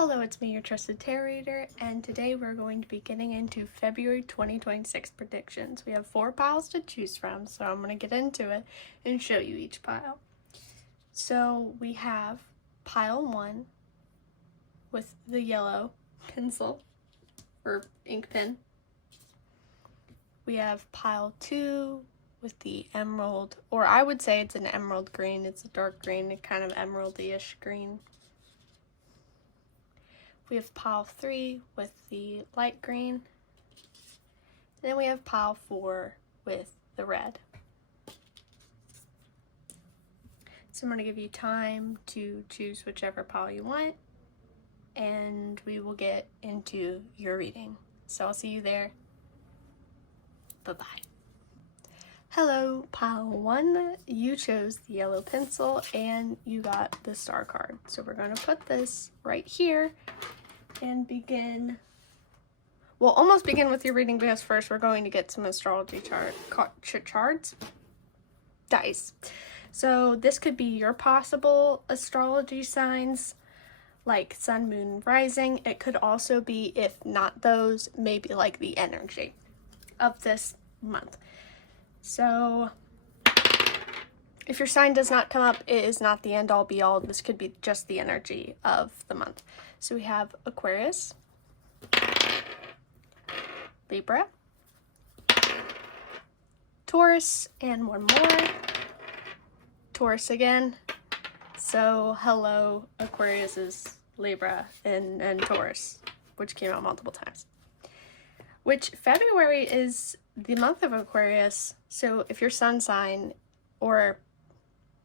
Hello, it's me, your trusted tarot reader, and today we're going to be getting into February 2026 predictions. We have 4 piles to choose from, so I'm going to get into it and show you each pile. So we have pile 1 with the yellow pencil or ink pen. We have pile 2 with the emerald, or I would say it's an emerald green. It's a dark green, a kind of emerald-ish green. We have pile 3 with the light green. Then we have pile 4 with the red. So I'm going to give you time to choose whichever pile you want, and we will get into your reading. So I'll see you there. Bye-bye. Hello, pile 1. You chose the yellow pencil and you got the star card. So we're going to put this right here and begin, well, almost begin with your reading, because first we're going to get some astrology charts, dice. So this could be your possible astrology signs, like sun, moon, rising. It could also be, if not those, maybe like the energy of this month. So if your sign does not come up, it is not the end all be all. This could be just the energy of the month. So we have Aquarius, Libra, Taurus, and one more, Taurus again. So hello, Aquarius, Libra, and Taurus, which came out multiple times. Which February is the month of Aquarius. So if your sun sign, or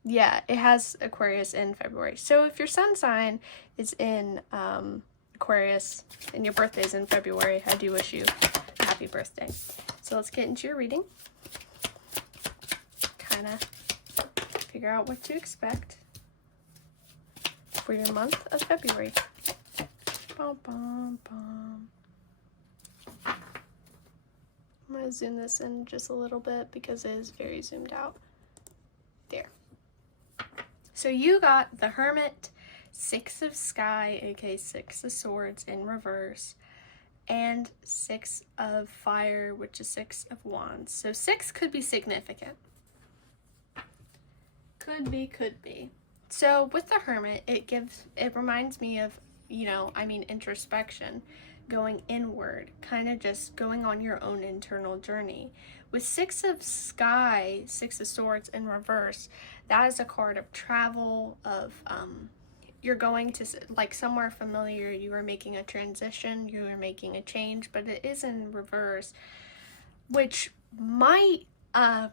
yeah, it has Aquarius in February. So if your sun sign is in Aquarius and your birthday's in February, I do wish you a happy birthday. So let's get into your reading. Kind of figure out what to expect for your month of February. Bum, bum, bum. I'm going to zoom this in just a little bit because it is very zoomed out. There. So you got the Hermit, 6 of Sky, aka 6 of Swords in reverse, and 6 of Fire, which is 6 of Wands. So 6 could be significant. Could be. So with the Hermit, it reminds me of, introspection, going inward, kind of just going on your own internal journey. With 6 of Sky, 6 of Swords in reverse, that is a card of travel, of you're going to like somewhere familiar, you are making a transition, you are making a change, but it is in reverse, which might,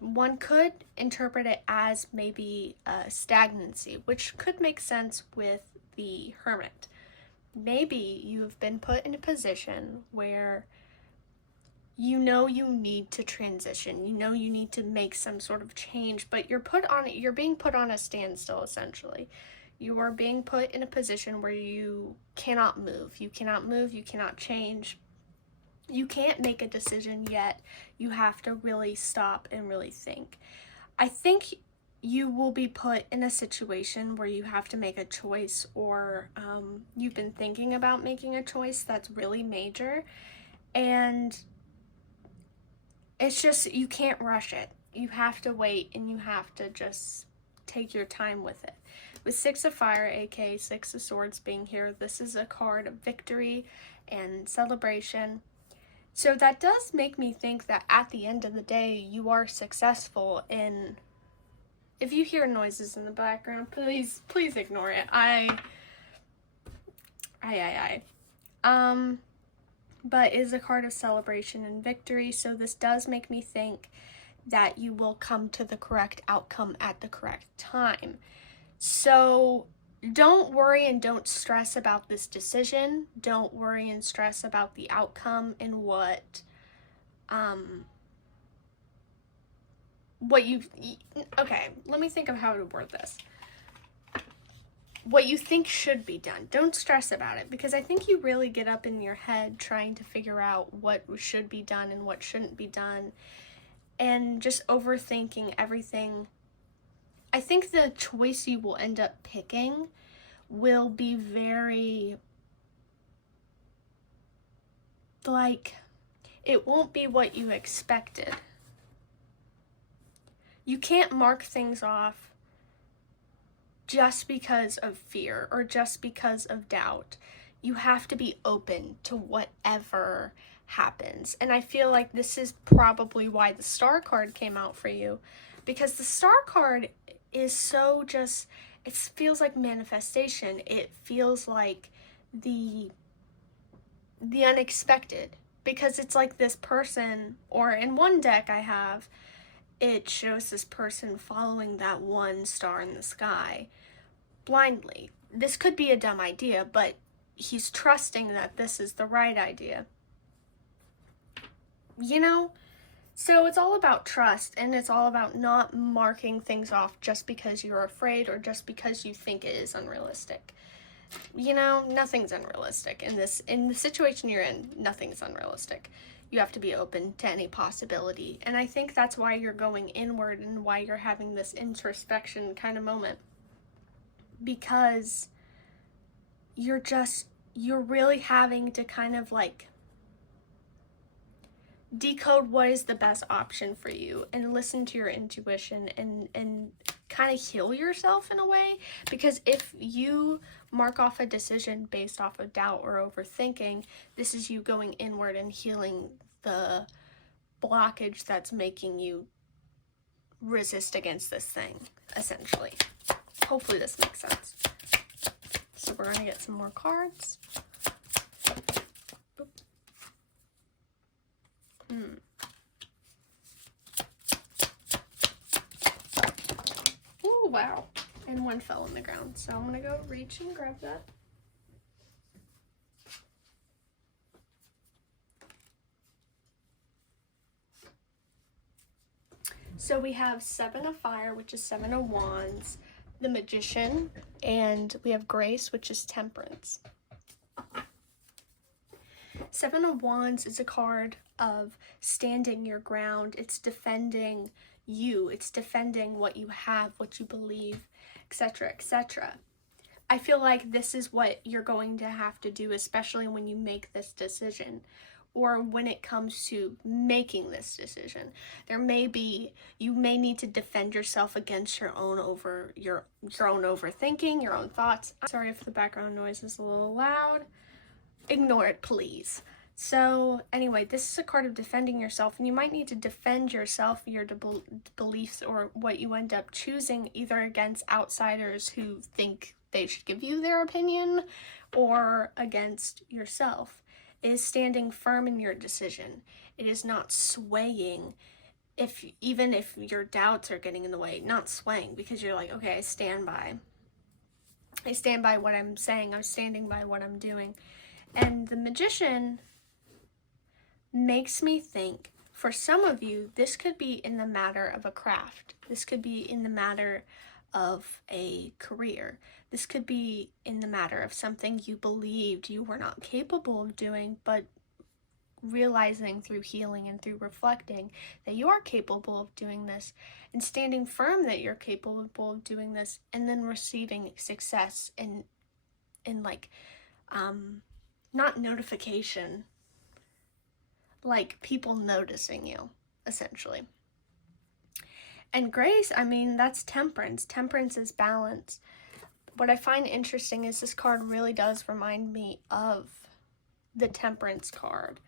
one could interpret it as maybe stagnancy, which could make sense with the Hermit. Maybe you've been put in a position where you need to transition, you need to make some sort of change, but you're being put on a standstill, essentially. You are being put in a position where you cannot move, you cannot change, you can't make a decision yet. You have to really stop and really think. I think you will be put in a situation where you have to make a choice, or you've been thinking about making a choice that's really major, and it's just, you can't rush it. You have to wait, and you have to just take your time with it. With 6 of Fire, aka 6 of Swords being here, this is a card of victory and celebration. So that does make me think that at the end of the day, you are successful in... If you hear noises in the background, please ignore it. But it is a card of celebration and victory, so this does make me think that you will come to the correct outcome at the correct time. So don't worry and don't stress about this decision. Don't worry and stress about the outcome and what okay, let me think of how to word this. What you think should be done. Don't stress about it, because I think you really get up in your head trying to figure out what should be done and what shouldn't be done, and just overthinking everything. I think the choice you will end up picking will be very like, it won't be what you expected. You can't mark things off just because of fear or just because of doubt. You have to be open to whatever happens. And I feel like this is probably why the Star card came out for you, because the Star card is so just, it feels like manifestation. It feels like the unexpected, because it's like this person, or in one deck I have, it shows this person following that one star in the sky blindly. This could be a dumb idea, but he's trusting that this is the right idea. You know? So it's all about trust, and it's all about not marking things off just because you're afraid or just because you think it is unrealistic. You know, nothing's unrealistic in the situation you're in. Nothing's unrealistic. You have to be open to any possibility. And I think that's why you're going inward and why you're having this introspection kind of moment. Because you're really having to kind of like decode what is the best option for you and listen to your intuition and kind of heal yourself in a way. Because if you mark off a decision based off of doubt or overthinking, this is you going inward and healing the blockage that's making you resist against this thing, essentially. Hopefully this makes sense. So we're gonna get some more cards. Oh, wow. And one fell on the ground. So I'm gonna go reach and grab that. So we have Seven of Fire, which is Seven of Wands, the Magician, and we have Grace, which is Temperance. Seven of Wands is a card of standing your ground. It's defending you. It's defending what you have, what you believe, etc., etc. I feel like this is what you're going to have to do, especially when you make this decision, or when it comes to making this decision. You may need to defend yourself against your own overthinking, your own thoughts. Sorry if the background noise is a little loud. Ignore it, please. So anyway, this is a card of defending yourself, and you might need to defend yourself, your beliefs, or what you end up choosing, either against outsiders who think they should give you their opinion, or against yourself. It is standing firm in your decision. It is not swaying, even if your doubts are getting in the way, not swaying, because you're like, okay, I stand by what I'm saying, I'm standing by what I'm doing. And the Magician makes me think, for some of you, this could be in the matter of a craft. This could be in the matter of a career. This could be in the matter of something you believed you were not capable of doing, but realizing through healing and through reflecting that you are capable of doing this, and standing firm that you're capable of doing this, and then receiving success in like, not notification, like people noticing you, essentially. And Grace, I mean, that's Temperance. Temperance is balance. What I find interesting is this card really does remind me of the Temperance card.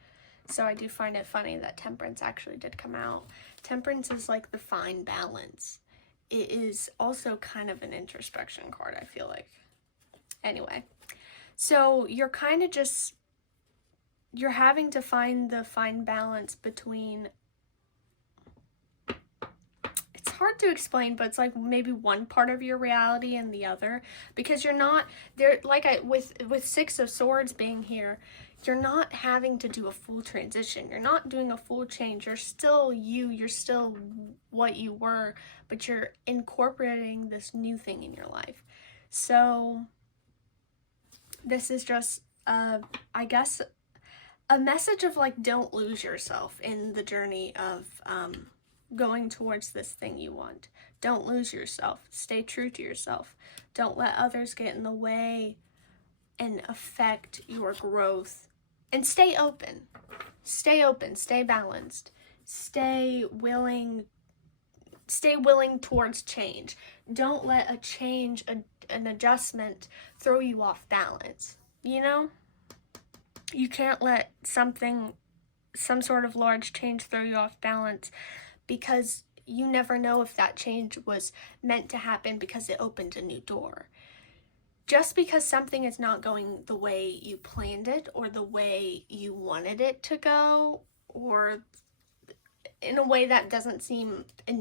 So I do find it funny that Temperance actually did come out. Temperance is like the fine balance. It is also kind of an introspection card, I feel like. Anyway, so you're kind of just, you're having to find the fine balance between, it's hard to explain, but it's like maybe one part of your reality and the other, because you're not there, like with Six of Swords being here, you're not having to do a full transition. You're not doing a full change. You're still you. You're still what you were, but you're incorporating this new thing in your life. So this is just, I guess, a message of like, don't lose yourself in the journey of going towards this thing you want. Don't lose yourself. Stay true to yourself. Don't let others get in the way and affect your growth And stay open. Stay open, stay balanced. Stay willing towards change. Don't let a change, an adjustment throw you off balance. You know? You can't let some sort of large change throw you off balance, because you never know if that change was meant to happen because it opened a new door. Just because something is not going the way you planned it or the way you wanted it to go, or in a way that doesn't seem I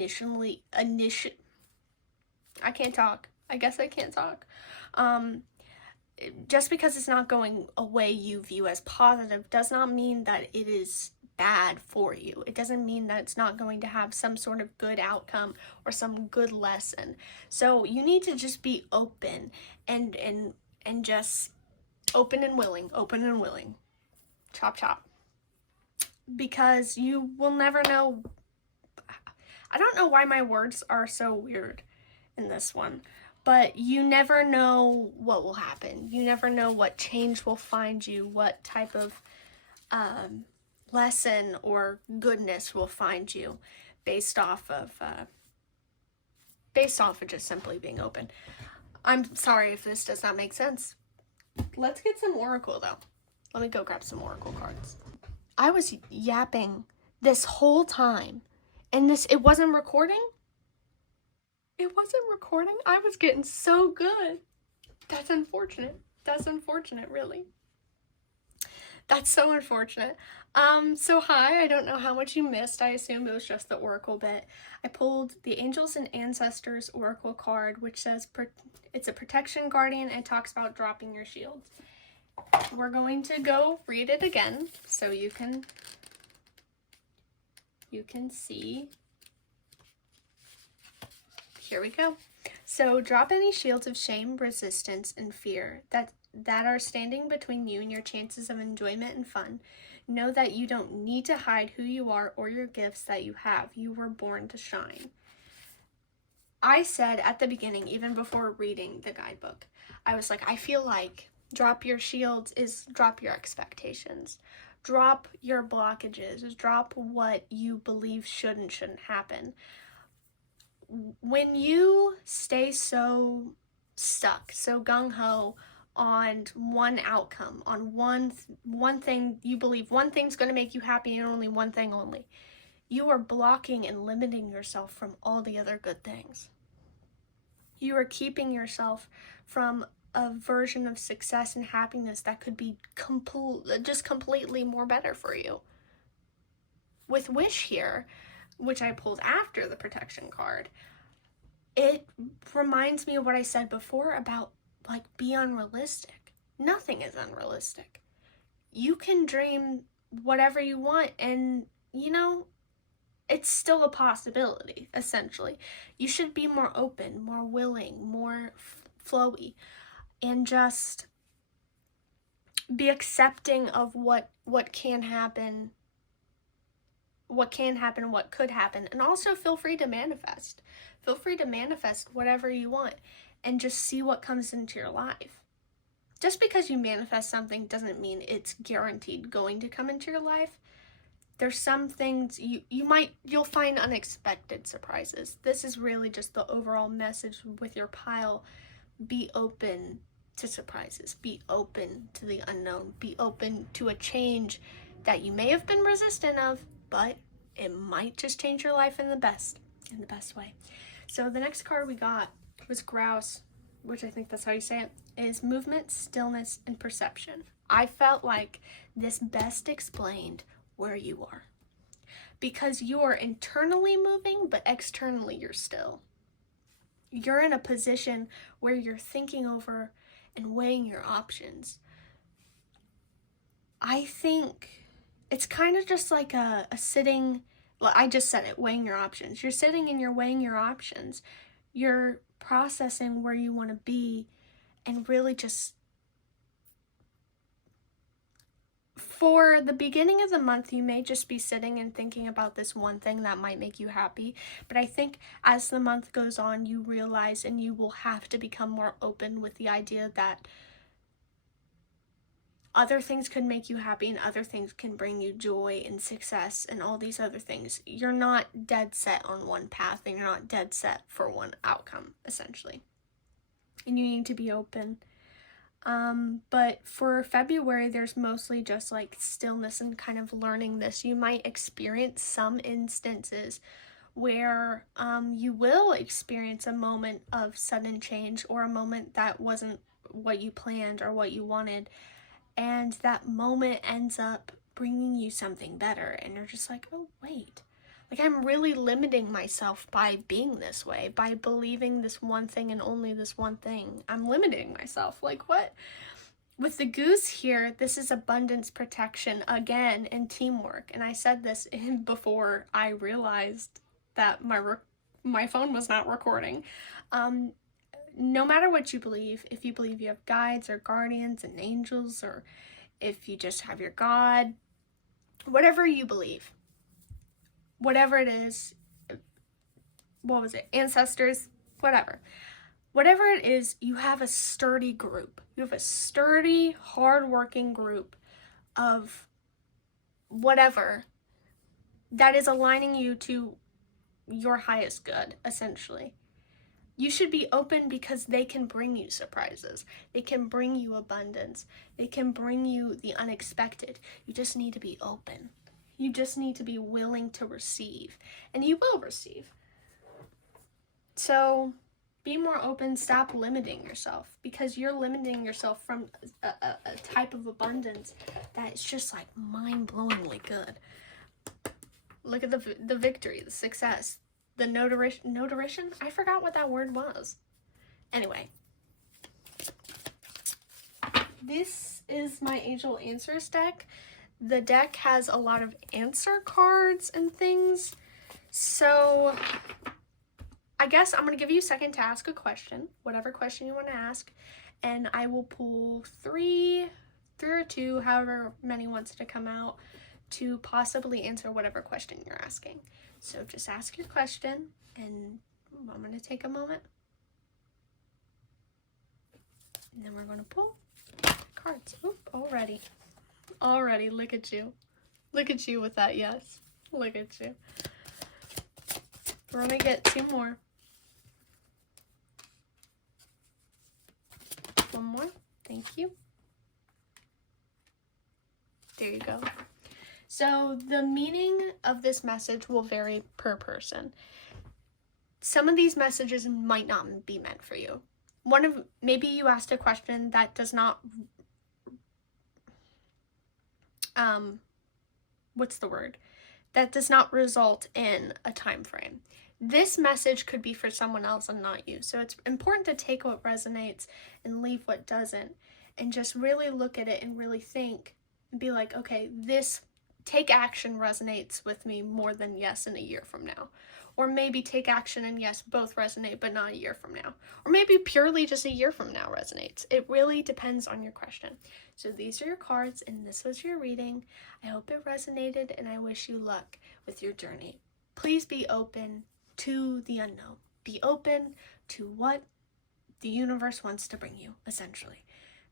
can't talk. I guess I can't talk. Just because it's not going a way you view as positive does not mean that it is bad for you. It doesn't mean that it's not going to have some sort of good outcome or some good lesson. So you need to just be open and just open and willing. Chop chop. Because you will never know. I don't know why my words are so weird in this one, but you never know what will happen. You never know what change will find you, what type of lesson or goodness will find you based off of just simply being open. I'm sorry if this does not make sense. Let's get some Oracle though. Let me go grab some Oracle cards. I was yapping this whole time, and it wasn't recording? It wasn't recording? I was getting so good. That's unfortunate. That's unfortunate, really. That's so unfortunate. So hi, I don't know how much you missed. I assume it was just the Oracle bit. I pulled the Angels and Ancestors Oracle card, which says it's a protection guardian and talks about dropping your shields. We're going to go read it again so you can see. Here we go. So drop any shields of shame, resistance, and fear that are standing between you and your chances of enjoyment and fun. Know that you don't need to hide who you are or your gifts that you have. You were born to shine. I said at the beginning, even before reading the guidebook, I was like, I feel like drop your shields is drop your expectations. Drop your blockages. Drop what you believe should and shouldn't happen. When you stay so stuck, so gung-ho on one outcome, on one thing, you believe one thing's going to make you happy and only one thing only, you are blocking and limiting yourself from all the other good things. You are keeping yourself from a version of success and happiness that could be completely more better for you. With Wish here, which I pulled after the protection card, it reminds me of what I said before about, like, be unrealistic. Nothing is unrealistic. You can dream whatever you want, and, you know, it's still a possibility, essentially. You should be more open, more willing, more flowy, and just be accepting of what can happen, what could happen, and also feel free to manifest. Feel free to manifest whatever you want and just see what comes into your life. Just because you manifest something doesn't mean it's guaranteed going to come into your life. There's some things you'll find unexpected surprises. This is really just the overall message with your pile. Be open to surprises. Be open to the unknown. Be open to a change that you may have been resistant of, but it might just change your life in the best way. So the next card we got was Grouse, which I think that's how you say it, is movement, stillness, and perception. I felt like this best explained where you are, because you are internally moving, but externally you're still. You're in a position where you're thinking over and weighing your options. I think it's kind of just like a sitting, well, I just said it, weighing your options. You're sitting and you're weighing your options. You're processing where you want to be, and really just, for the beginning of the month, you may just be sitting and thinking about this one thing that might make you happy. But I think as the month goes on, you realize, and you will have to become more open with the idea that other things could make you happy, and other things can bring you joy and success and all these other things. You're not dead set on one path, and you're not dead set for one outcome, essentially. And you need to be open. But for February, there's mostly just like stillness and kind of learning this. You might experience some instances where you will experience a moment of sudden change, or a moment that wasn't what you planned or what you wanted, and that moment ends up bringing you something better, and you're just like, oh wait, like I'm really limiting myself by being this way, by believing this one thing and only this one thing. I'm limiting myself. Like, what? With the goose here, this is abundance, protection, again, and teamwork. And I said this before I realized that my phone was not recording. No matter what you believe, if you believe you have guides or guardians and angels, or if you just have your God, whatever you believe, whatever it is, ancestors, whatever it is, you have a sturdy group. You have a sturdy, hardworking group of whatever that is aligning you to your highest good, essentially. You should be open, because they can bring you surprises. They can bring you abundance. They can bring you the unexpected. You just need to be open. You just need to be willing to receive, and you will receive. So be more open. Stop limiting yourself, because you're limiting yourself from a type of abundance that is just like mind-blowingly good. Look at the victory, the success, the notoriation. I forgot what that word was. Anyway, this is my Angel Answers deck. The deck has a lot of answer cards and things. So I guess I'm going to give you a second to ask a question, whatever question you want to ask, and I will pull three or two, however many wants to come out, to possibly answer whatever question you're asking. So just ask your question, and I'm going to take a moment, and then we're going to pull cards. Oop, already, look at you. Look at you with that yes. Look at you. We're going to get two more. One more. Thank you. There you go. So the meaning of this message will vary per person. Some of these messages might not be meant for you. Maybe you asked a question that does not, that does not result in a time frame. This message could be for someone else and not you. So it's important to take what resonates and leave what doesn't, and just really look at it and really think and be like, okay, this take action resonates with me more than yes in a year from now. Or maybe take action and yes both resonate, but not a year from now. Or maybe purely just a year from now resonates. It really depends on your question. So these are your cards, and this was your reading. I hope it resonated, and I wish you luck with your journey. Please be open to the unknown. Be open to what the universe wants to bring you, essentially.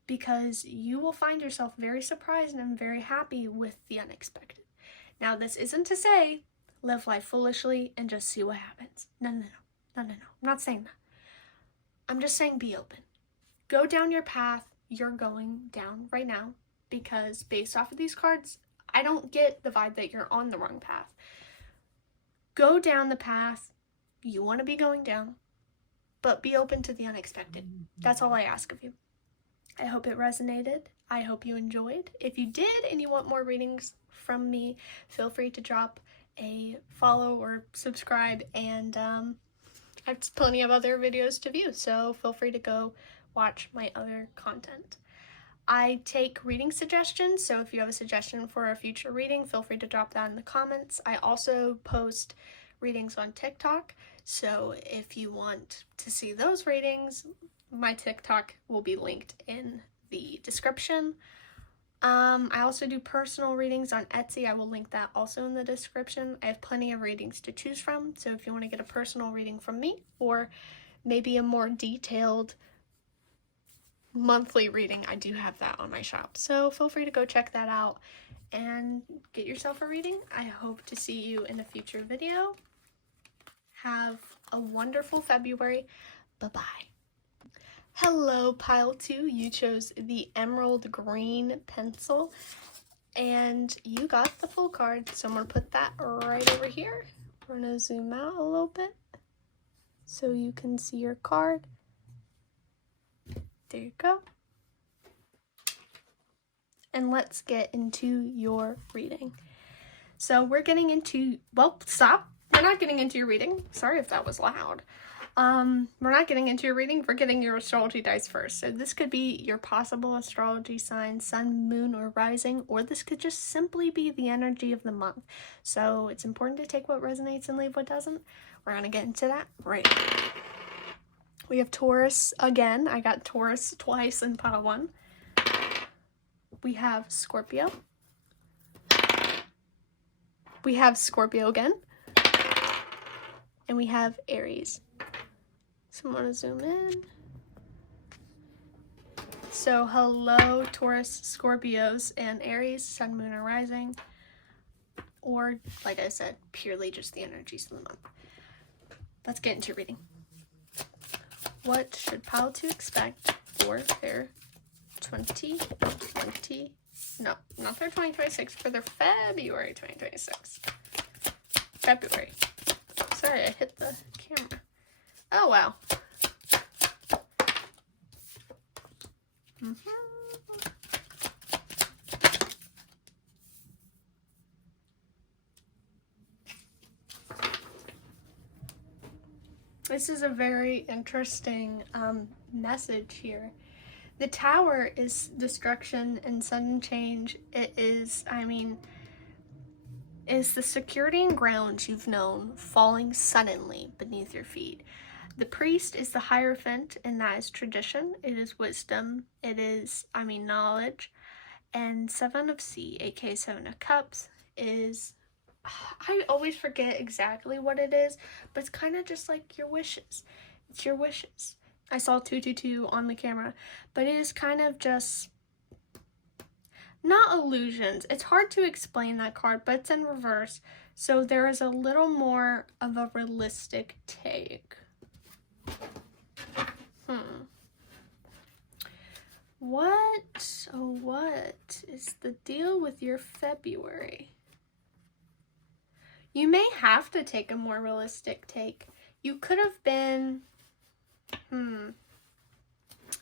Because you will find yourself very surprised and very happy with the unexpected. Now, this isn't to say live life foolishly and just see what happens. No. I'm not saying that. I'm just saying be open. Go down your path you're going down right now, because based off of these cards, I don't get the vibe that you're on the wrong path. Go down the path you want to be going down, but be open to the unexpected. That's all I ask of you. I hope it resonated. I hope you enjoyed. If you did and you want more readings from me, feel free to drop a follow or subscribe, and I have plenty of other videos to view, so feel free to go watch my other content. I take reading suggestions, so if you have a suggestion for a future reading, feel free to drop that in the comments. I also post readings on TikTok, so if you want to see those readings, my TikTok will be linked in the description. I also do personal readings on Etsy. I will link that also in the description. I have plenty of readings to choose from, so if you want to get a personal reading from me, or maybe a more detailed monthly reading, I do have that on my shop. So feel free to go check that out and get yourself a reading. I hope to see you in a future video. Have a wonderful February. Bye-bye. Hello, pile 2. You chose the emerald green pencil, and you got the full card. So I'm going to put that right over here. We're going to zoom out a little bit so you can see your card. There you go. And let's get into your reading. So we're getting into, well, stop. We're not getting into your reading. Sorry if that was loud. We're not getting into your reading. We're getting your astrology dice first. So this could be your possible astrology sign, sun, moon, or rising, or this could just simply be the energy of the month. So it's important to take what resonates and leave what doesn't. We're going to get into that right now. We have Taurus again. I got Taurus twice in pile 1. We have Scorpio. We have Scorpio again. And we have Aries. So I'm going to zoom in. So hello, Taurus, Scorpios, and Aries, sun, moon, or rising. Or, like I said, purely just the energies of the month. Let's get into reading. What should pile 2 expect for their 2020, no, not their 2026, for their February 2026. February. Sorry, I hit the camera. Oh, wow. This is a very interesting message here. The Tower is destruction and sudden change. It is, is the security and grounds you've known falling suddenly beneath your feet. The Priest is the Hierophant, and that is tradition. It is wisdom. It is, knowledge. And Seven of Sea, aka Seven of Cups, is, I always forget exactly what it is, but it's kind of just like your wishes. It's your wishes. I saw 222 on the camera, but it is kind of just, not illusions. It's hard to explain that card, but it's in reverse, so there is a little more of a realistic take. What is the deal with your February? You may have to take a more realistic take. You could have been,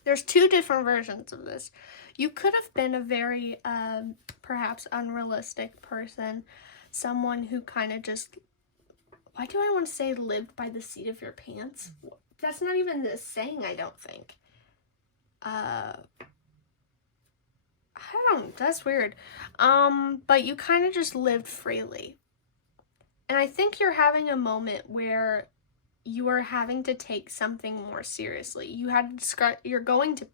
there's 2 different versions of this. You could have been a very, perhaps unrealistic person. Someone who kind of just, why do I want to say lived by the seat of your pants? That's not even the saying, I don't think. That's weird. But you kind of just lived freely. And I think you're having a moment where you are having to take something more seriously. You're going to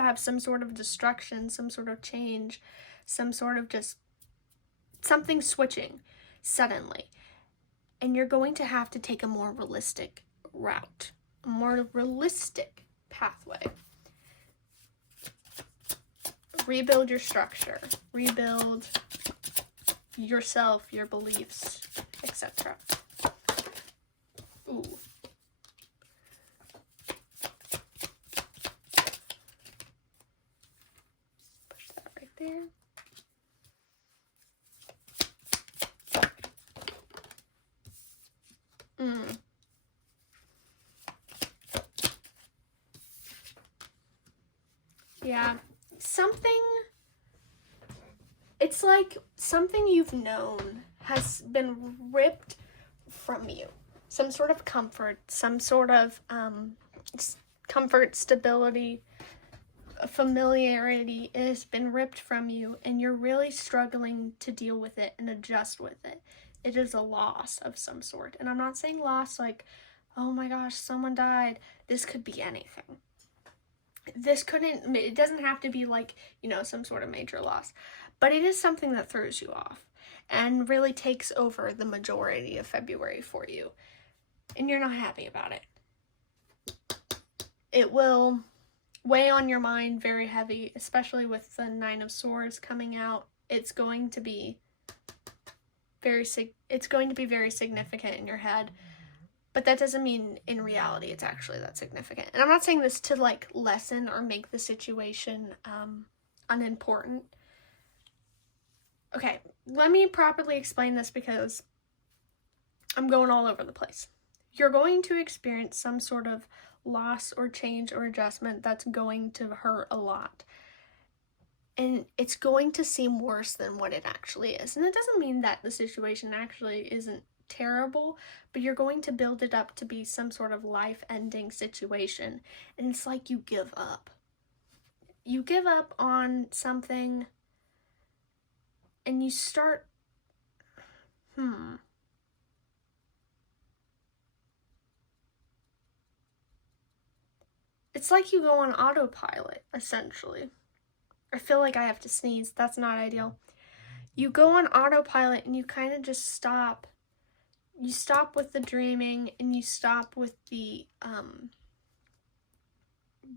have some sort of destruction, some sort of change, some sort of just something switching suddenly. And you're going to have to take a more realistic route, a more realistic pathway. Rebuild your structure, rebuild yourself, your beliefs, etc. Ooh. Push that right there. Yeah. It's like something you've known has been ripped from you. Some sort of comfort, some sort of comfort, stability, familiarity has been ripped from you, and you're really struggling to deal with it and adjust with it. It is a loss of some sort. And I'm not saying loss like, oh my gosh, someone died. This could be anything. It doesn't have to be like, some sort of major loss. But it is something that throws you off and really takes over the majority of February for you. And you're not happy about it. it will weigh on your mind very heavy, especially with the Nine of Swords coming out. It's going to be very significant in your head. But that doesn't mean in reality it's actually that significant. And I'm not saying this to like lessen or make the situation unimportant. Okay, let me properly explain this because I'm going all over the place. You're going to experience some sort of loss or change or adjustment that's going to hurt a lot. And it's going to seem worse than what it actually is. And it doesn't mean that the situation actually isn't terrible, but you're going to build it up to be some sort of life-ending situation. And it's like you give up. You give up on something and you start, It's like you go on autopilot, essentially. I feel like I have to sneeze. That's not ideal. You go on autopilot and you kind of just stop. You stop with the dreaming and you stop with the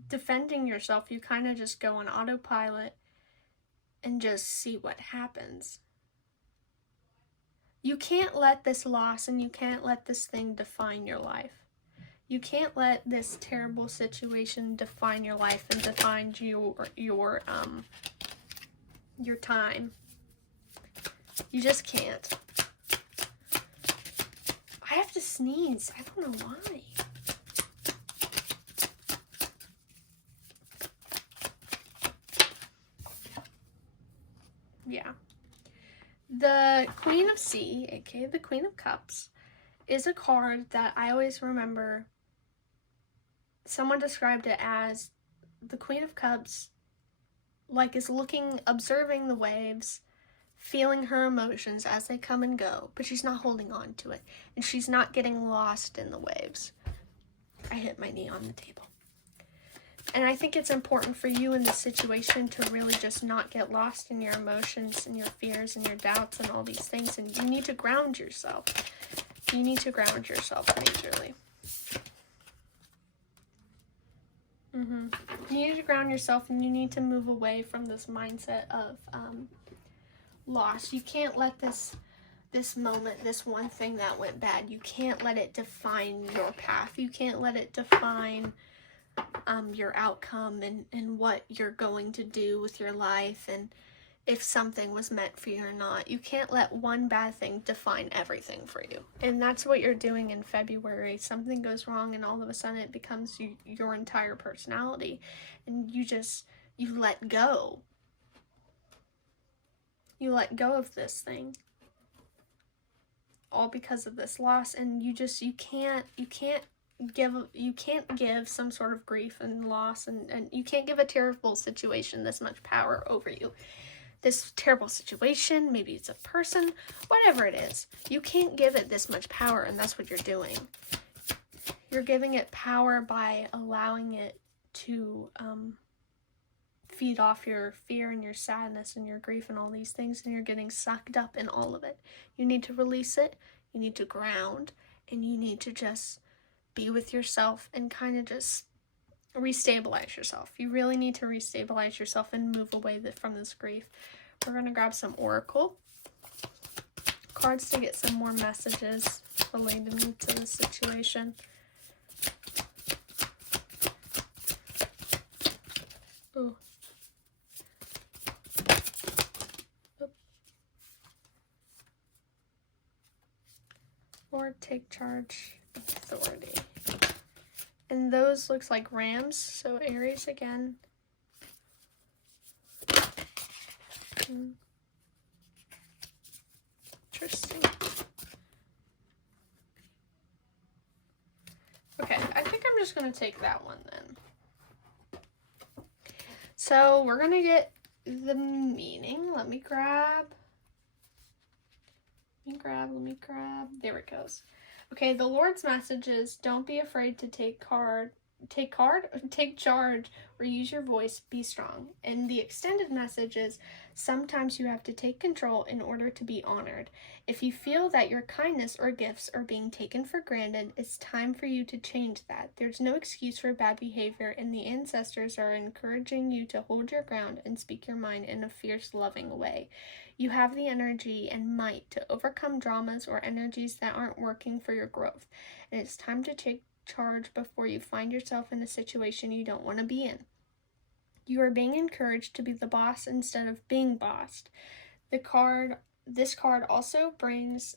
defending yourself. You kind of just go on autopilot and just see what happens. You can't let this loss and you can't let this thing define your life. You can't let this terrible situation define your life and define your time. You just can't. I have to sneeze. I don't know why. Yeah. The Queen of Sea, aka the Queen of Cups, is a card that I always remember. Someone described it as the Queen of Cups, like, is observing the waves, feeling her emotions as they come and go, but she's not holding on to it, and she's not getting lost in the waves. I hit my knee on the table. And I think it's important for you in this situation to really just not get lost in your emotions and your fears and your doubts and all these things, and you need to ground yourself. You need to ground yourself majorly. You need to ground yourself, and you need to move away from this mindset of loss. You can't let this moment, this one thing that went bad, you can't let it define your path. You can't let it define your outcome and what you're going to do with your life and if something was meant for you or not. You can't let one bad thing define everything for you. And that's what you're doing in February. Something goes wrong and all of a sudden it becomes your entire personality. And you let go. You let go of this thing. All because of this loss. And you can't give some sort of grief and loss and you can't give a terrible situation this much power over you. This terrible situation, maybe it's a person, whatever it is, you can't give it this much power, and that's what you're doing. You're giving it power by allowing it to feed off your fear and your sadness and your grief and all these things, and you're getting sucked up in all of it. You need to release it, you need to ground, and you need to just be with yourself and kind of just restabilize yourself. You really need to restabilize yourself and move away from this grief. We're going to grab some Oracle cards to get some more messages related to the situation. Ooh. Lord, take charge of authority. And those looks like rams, so Aries again. Interesting. Okay, I think I'm just going to take that one then. So we're going to get the meaning. Let me grab. There it goes. Okay, the Lord's message is, don't be afraid to take take charge, or use your voice, be strong. And the extended message is, sometimes you have to take control in order to be honored. If you feel that your kindness or gifts are being taken for granted, it's time for you to change that. There's no excuse for bad behavior, and the ancestors are encouraging you to hold your ground and speak your mind in a fierce, loving way. You have the energy and might to overcome dramas or energies that aren't working for your growth, and it's time to take charge before you find yourself in a situation you don't want to be in. You are being encouraged to be the boss instead of being bossed. This card also brings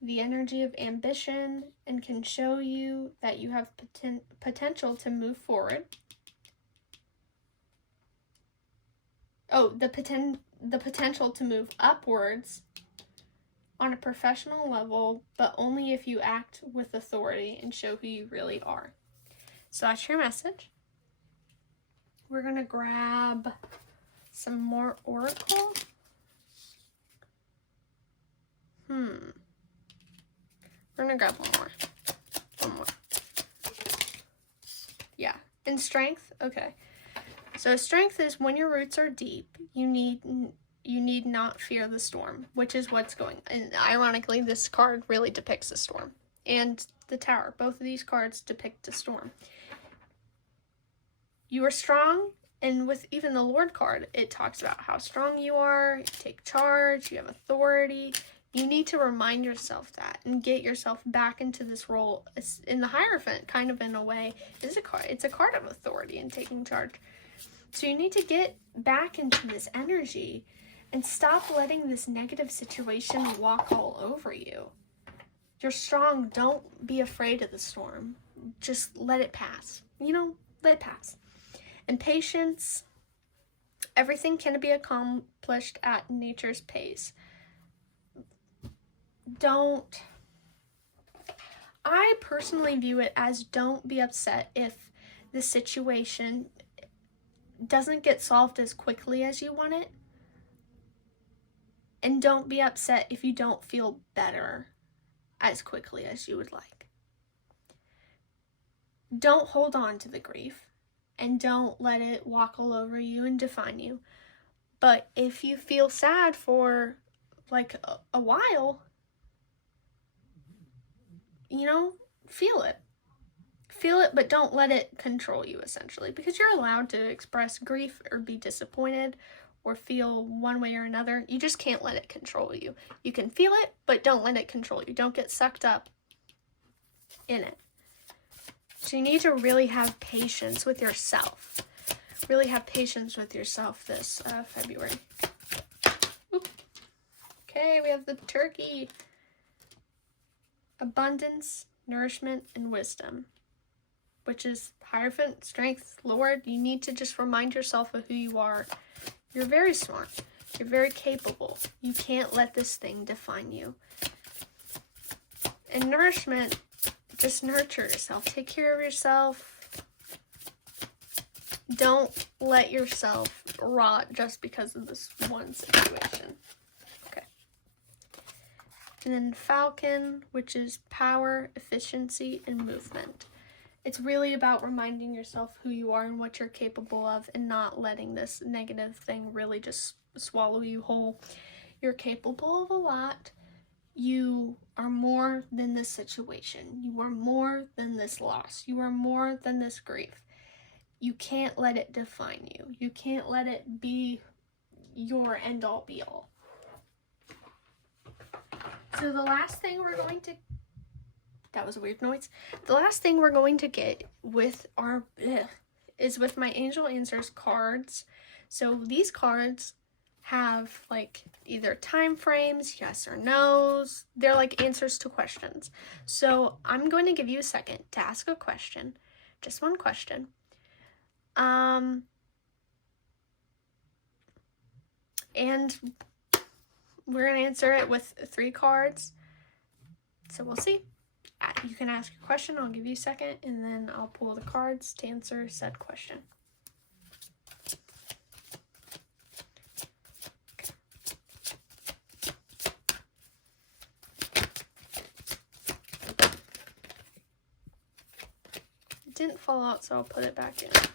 the energy of ambition and can show you that you have potential to move forward. Oh, the potential to move upwards on a professional level, but only if you act with authority and show who you really are. So that's your message. We're going to grab some more oracle. We're going to grab one more. Yeah. And strength. Okay. So strength is when your roots are deep, you need not fear the storm, which is what's going. And ironically, this card really depicts the storm. And the Tower. Both of these cards depict the storm. You are strong, and with even the Lord card, it talks about how strong you are, you take charge, you have authority. You need to remind yourself that and get yourself back into this role. In the Hierophant, kind of in a way, it's a card of authority and taking charge. So you need to get back into this energy and stop letting this negative situation walk all over you. You're strong. Don't be afraid of the storm. Just let it pass. Let it pass. And patience, everything can be accomplished at nature's pace. I personally view it as, don't be upset if the situation doesn't get solved as quickly as you want it. And don't be upset if you don't feel better as quickly as you would like. Don't hold on to the grief and don't let it walk all over you and define you. But if you feel sad for like a while, feel it. Feel it, but don't let it control you, essentially, because you're allowed to express grief or be disappointed or feel one way or another. You just can't let it control you. You can feel it, but don't let it control you. Don't get sucked up in it. So you need to really have patience with yourself. Really have patience with yourself this February. Oop. Okay, we have the turkey. Abundance, nourishment, and wisdom, which is Hierophant, strength, Lord. You need to just remind yourself of who you are. You're very smart. You're very capable. You can't let this thing define you. And nourishment, just nurture yourself. Take care of yourself. Don't let yourself rot just because of this one situation. Okay. And then Falcon, which is power, efficiency, and movement. It's really about reminding yourself who you are and what you're capable of, and not letting this negative thing really just swallow you whole. You're capable of a lot. You are more than this situation. You are more than this loss. You are more than this grief. You can't let it define you. You can't let it be your end-all be-all. So the last thing we're going to... That was a weird noise. The last thing we're going to get with our... is with my Angel Answers cards. So these cards have like either time frames, yes or no's. They're like answers to questions. So I'm going to give you a second to ask a question. Just one question. And we're going to answer it with 3 cards. So we'll see. You can ask your question. I'll give you a second, and then I'll pull the cards to answer said question. didn't fall out, so I'll put it back in. Okay.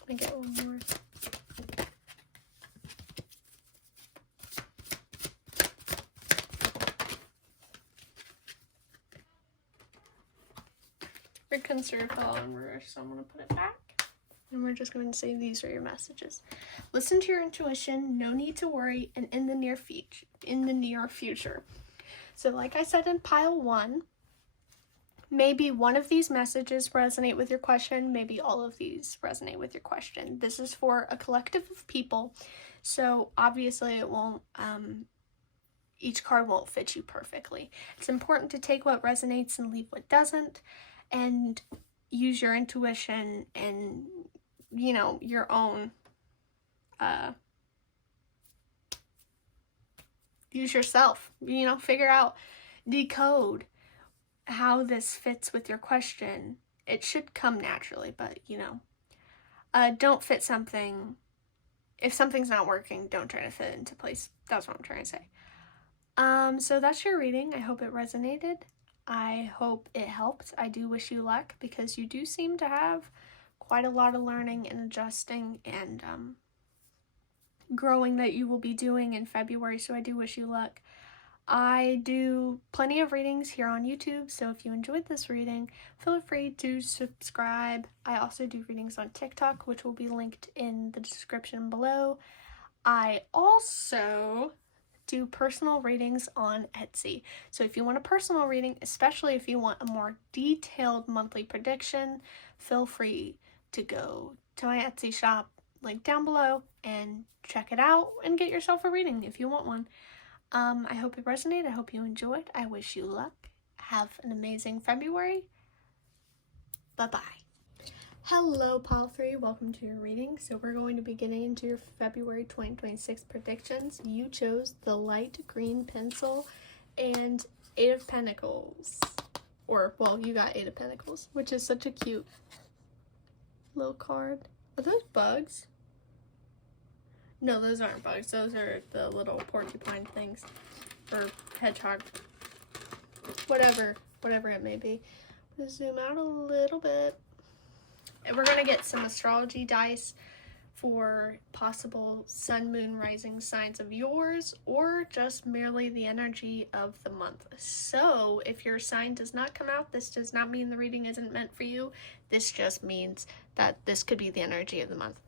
Let me get one more. We're conserved all in reverse, so I'm going to put it back. And we're just going to say these are your messages. Listen to your intuition, no need to worry, and in the near future. So like I said in pile 1, maybe one of these messages resonate with your question, maybe all of these resonate with your question. This is for a collective of people, so obviously it won't, each card won't fit you perfectly. It's important to take what resonates and leave what doesn't, and use your intuition and, you know, your own, use yourself, you know, figure out, decode how this fits with your question. It should come naturally, but, you know, don't fit something, if something's not working, don't try to fit it into place. That's what I'm trying to say. So that's your reading. I hope it resonated. I hope it helped. I do wish you luck, because you do seem to have quite a lot of learning and adjusting and growing that you will be doing in February, so I do wish you luck. I do plenty of readings here on YouTube, so if you enjoyed this reading, feel free to subscribe. I also do readings on TikTok, which will be linked in the description below. I also do personal readings on Etsy. So if you want a personal reading, especially if you want a more detailed monthly prediction, feel free to go to my Etsy shop, link down below, and check it out and get yourself a reading if you want one. I hope it resonated. I hope you enjoyed. I wish you luck. Have an amazing February. Bye-bye. Hello, Pile 3. Welcome to your reading. So we're going to be getting into your February 2026 predictions. You chose the light green pencil and 8 of Pentacles. Or, well, you got 8 of Pentacles, which is such a cute little card. Are those bugs? No, those aren't bugs. Those are the little porcupine things. Or hedgehog. Whatever it may be. I'm gonna zoom out a little bit. And we're going to get some astrology dice for possible sun, moon, rising signs of yours, or just merely the energy of the month. So if your sign does not come out, this does not mean the reading isn't meant for you. This just means that this could be the energy of the month.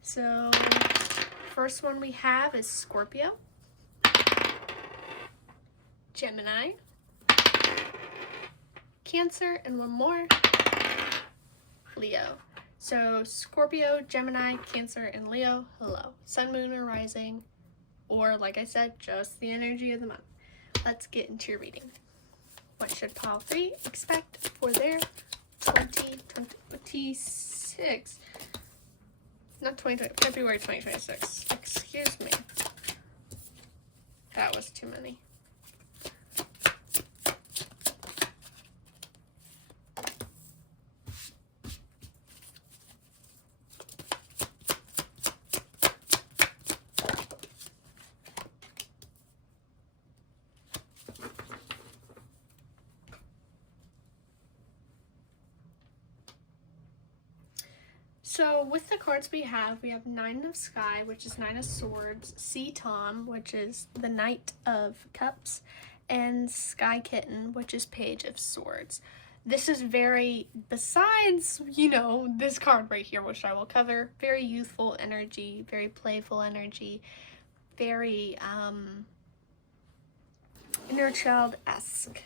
So first one we have is Scorpio, Gemini, Cancer, and one more, Leo. So Scorpio, Gemini, Cancer, and Leo, hello. Sun, moon, or rising, or like I said, just the energy of the month. Let's get into your reading. What should Pile 3 expect for their 2026? Not 2020, February 2026. Excuse me. That was too many. So with the cards we have Nine of Sky, which is 9 of Swords, Sea Tom, which is the Knight of Cups, and Sky Kitten, which is Page of Swords. This is very, besides, you know, this card right here, which I will cover, very youthful energy, very playful energy, very inner child-esque.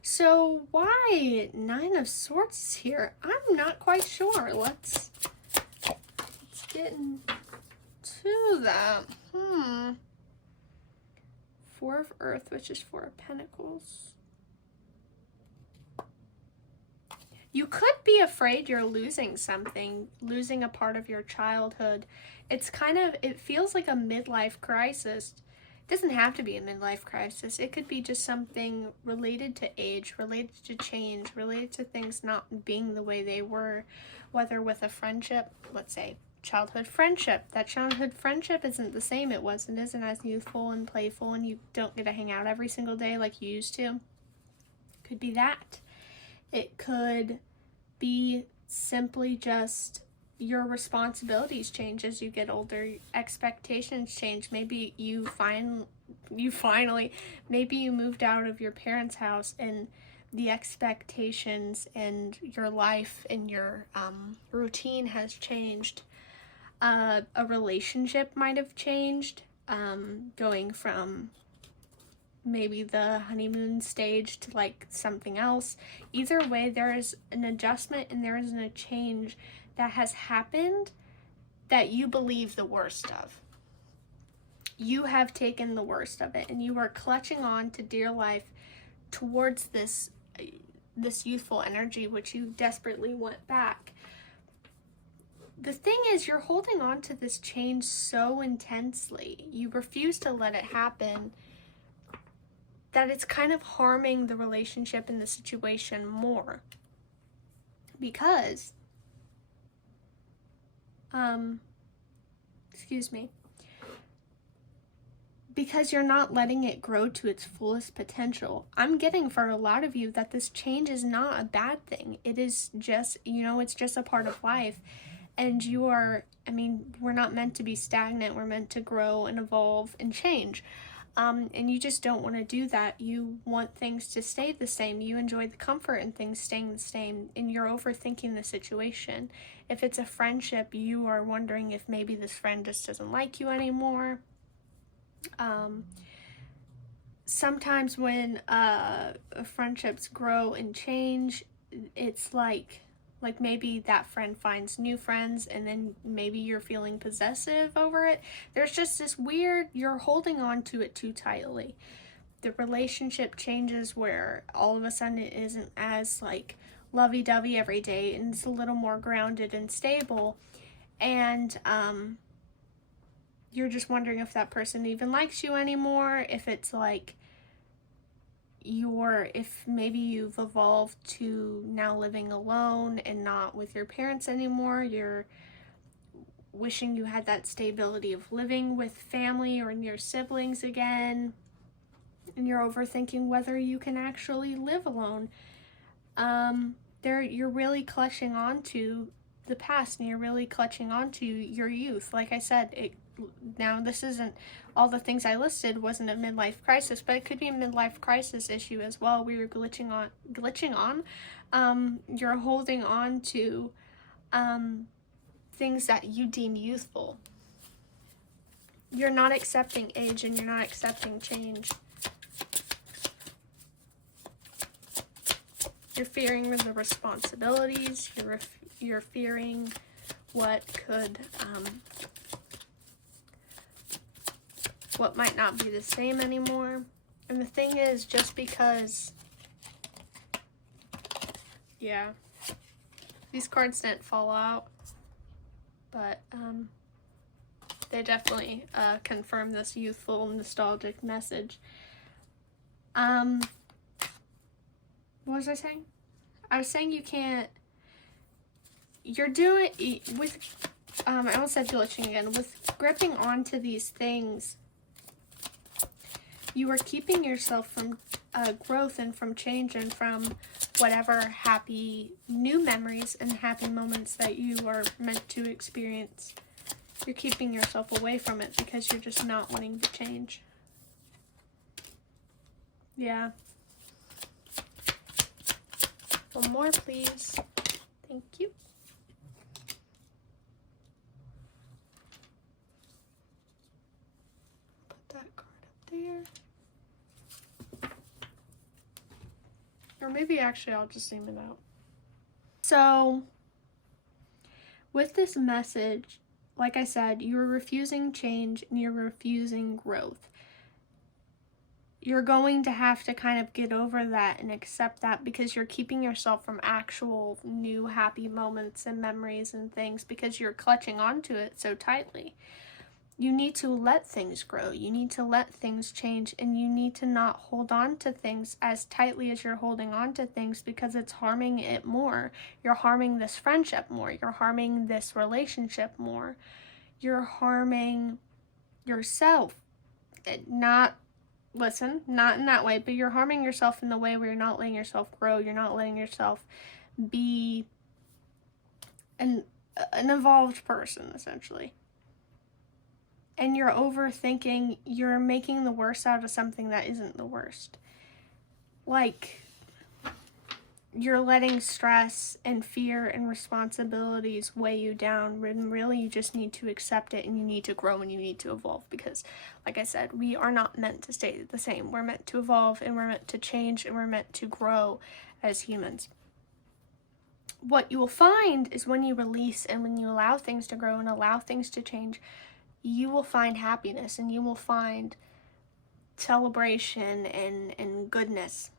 So why 9 of Swords is here? I'm not quite sure. Let's get into that. 4 of Earth, which is 4 of Pentacles. You could be afraid you're losing something, losing a part of your childhood. It's kind of, it feels like a midlife crisis. doesn't have to be a midlife crisis. It could be just something related to age, related to change, related to things not being the way they were, whether with a friendship, let's say childhood friendship. That childhood friendship isn't the same. It isn't as youthful and playful, and you don't get to hang out every single day like you used to. Could be that. It could be simply just your responsibilities change as you get older, expectations change. Maybe you finally, maybe you moved out of your parents' house and the expectations and your life and your routine has changed. A relationship might have changed, going from maybe the honeymoon stage to like something else. Either way, there is an adjustment and there is a change that has happened that you believe the worst of. You have taken the worst of it and you are clutching on to dear life towards this youthful energy which you desperately want back. The thing is, you're holding on to this change so intensely. You refuse to let it happen, that it's kind of harming the relationship and the situation more. Because, because you're not letting it grow to its fullest potential. I'm getting for a lot of you that this change is not a bad thing. It is just, it's just a part of life. And we're not meant to be stagnant. We're meant to grow and evolve and change. And you just don't want to do that. You want things to stay the same. You enjoy the comfort in things staying the same, and you're overthinking the situation. If it's a friendship, you are wondering if maybe this friend just doesn't like you anymore. Sometimes when friendships grow and change, it's like maybe that friend finds new friends and then maybe you're feeling possessive over it. There's just this weird, you're holding on to it too tightly. The relationship changes where all of a sudden it isn't as like lovey-dovey every day and it's a little more grounded and stable. And you're just wondering if that person even likes you anymore, if it's like if maybe you've evolved to now living alone and not with your parents anymore. You're wishing you had that stability of living with family or your siblings again, and you're overthinking whether you can actually live alone. You're really clutching on to the past, and you're really clutching on to your youth. Like I said, now this isn't, all the things I listed wasn't a midlife crisis, but it could be a midlife crisis issue as well, where you're glitching on. You're holding on to things that you deem youthful. You're not accepting age and you're not accepting change. You're fearing the responsibilities. You're fearing what might not be the same anymore. And the thing is, just because, these cards didn't fall out, but they definitely confirm this youthful, nostalgic message. What was I saying? I was saying you're doing, with, I almost said glitching again, with gripping onto these things, you are keeping yourself from growth and from change and from whatever happy new memories and happy moments that you are meant to experience. You're keeping yourself away from it because you're just not wanting to change. Yeah. One more, please. Thank you. Put that card up there. Or maybe actually I'll just zoom it out. So, with this message, like I said, you're refusing change and you're refusing growth. You're going to have to kind of get over that and accept that, because you're keeping yourself from actual new happy moments and memories and things because you're clutching onto it so tightly. you need to let things grow. You need to let things change, and you need to not hold on to things as tightly as you're holding on to things, because it's harming it more. You're harming this friendship more. You're harming this relationship more. You're harming yourself. Not in that way, but you're harming yourself in the way where you're not letting yourself grow. You're not letting yourself be an evolved person, essentially. And you're overthinking, you're making the worst out of something that isn't the worst. Like, you're letting stress and fear and responsibilities weigh you down, when really you just need to accept it, and you need to grow and you need to evolve, because, like I said, we are not meant to stay the same. We're meant to evolve, and we're meant to change, and we're meant to grow as humans. What you will find is when you release and when you allow things to grow and allow things to change, you will find happiness, and you will find celebration and goodness.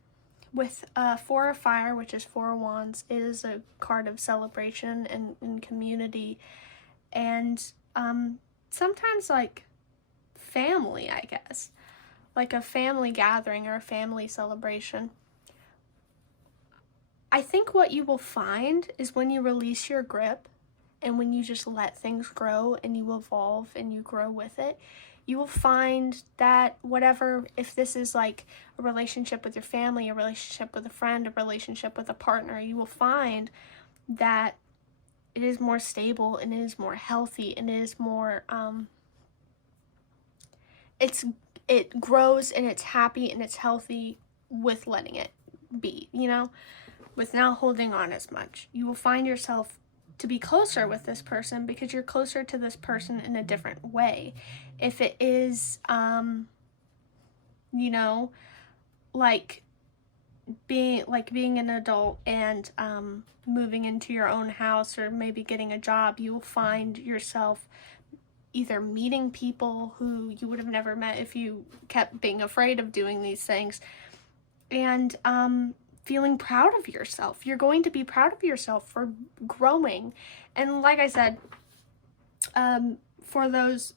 With Four of Fire, which is Four of Wands, it is a card of celebration and community, and sometimes like family, I guess, like a family gathering or a family celebration. I think what you will find is when you release your grip, and when you just let things grow and you evolve and you grow with it, you will find that whatever, if this is like a relationship with your family, a relationship with a friend, a relationship with a partner, you will find that it is more stable, and it is more healthy, and it is more, it grows, and it's happy, and it's healthy with letting it be, with not holding on as much. You will find yourself to be closer with this person because you're closer to this person in a different way. If it is, like being an adult and moving into your own house, or maybe getting a job, you will find yourself either meeting people who you would have never met if you kept being afraid of doing these things, and feeling proud of yourself. You're going to be proud of yourself for growing. And like I said, for those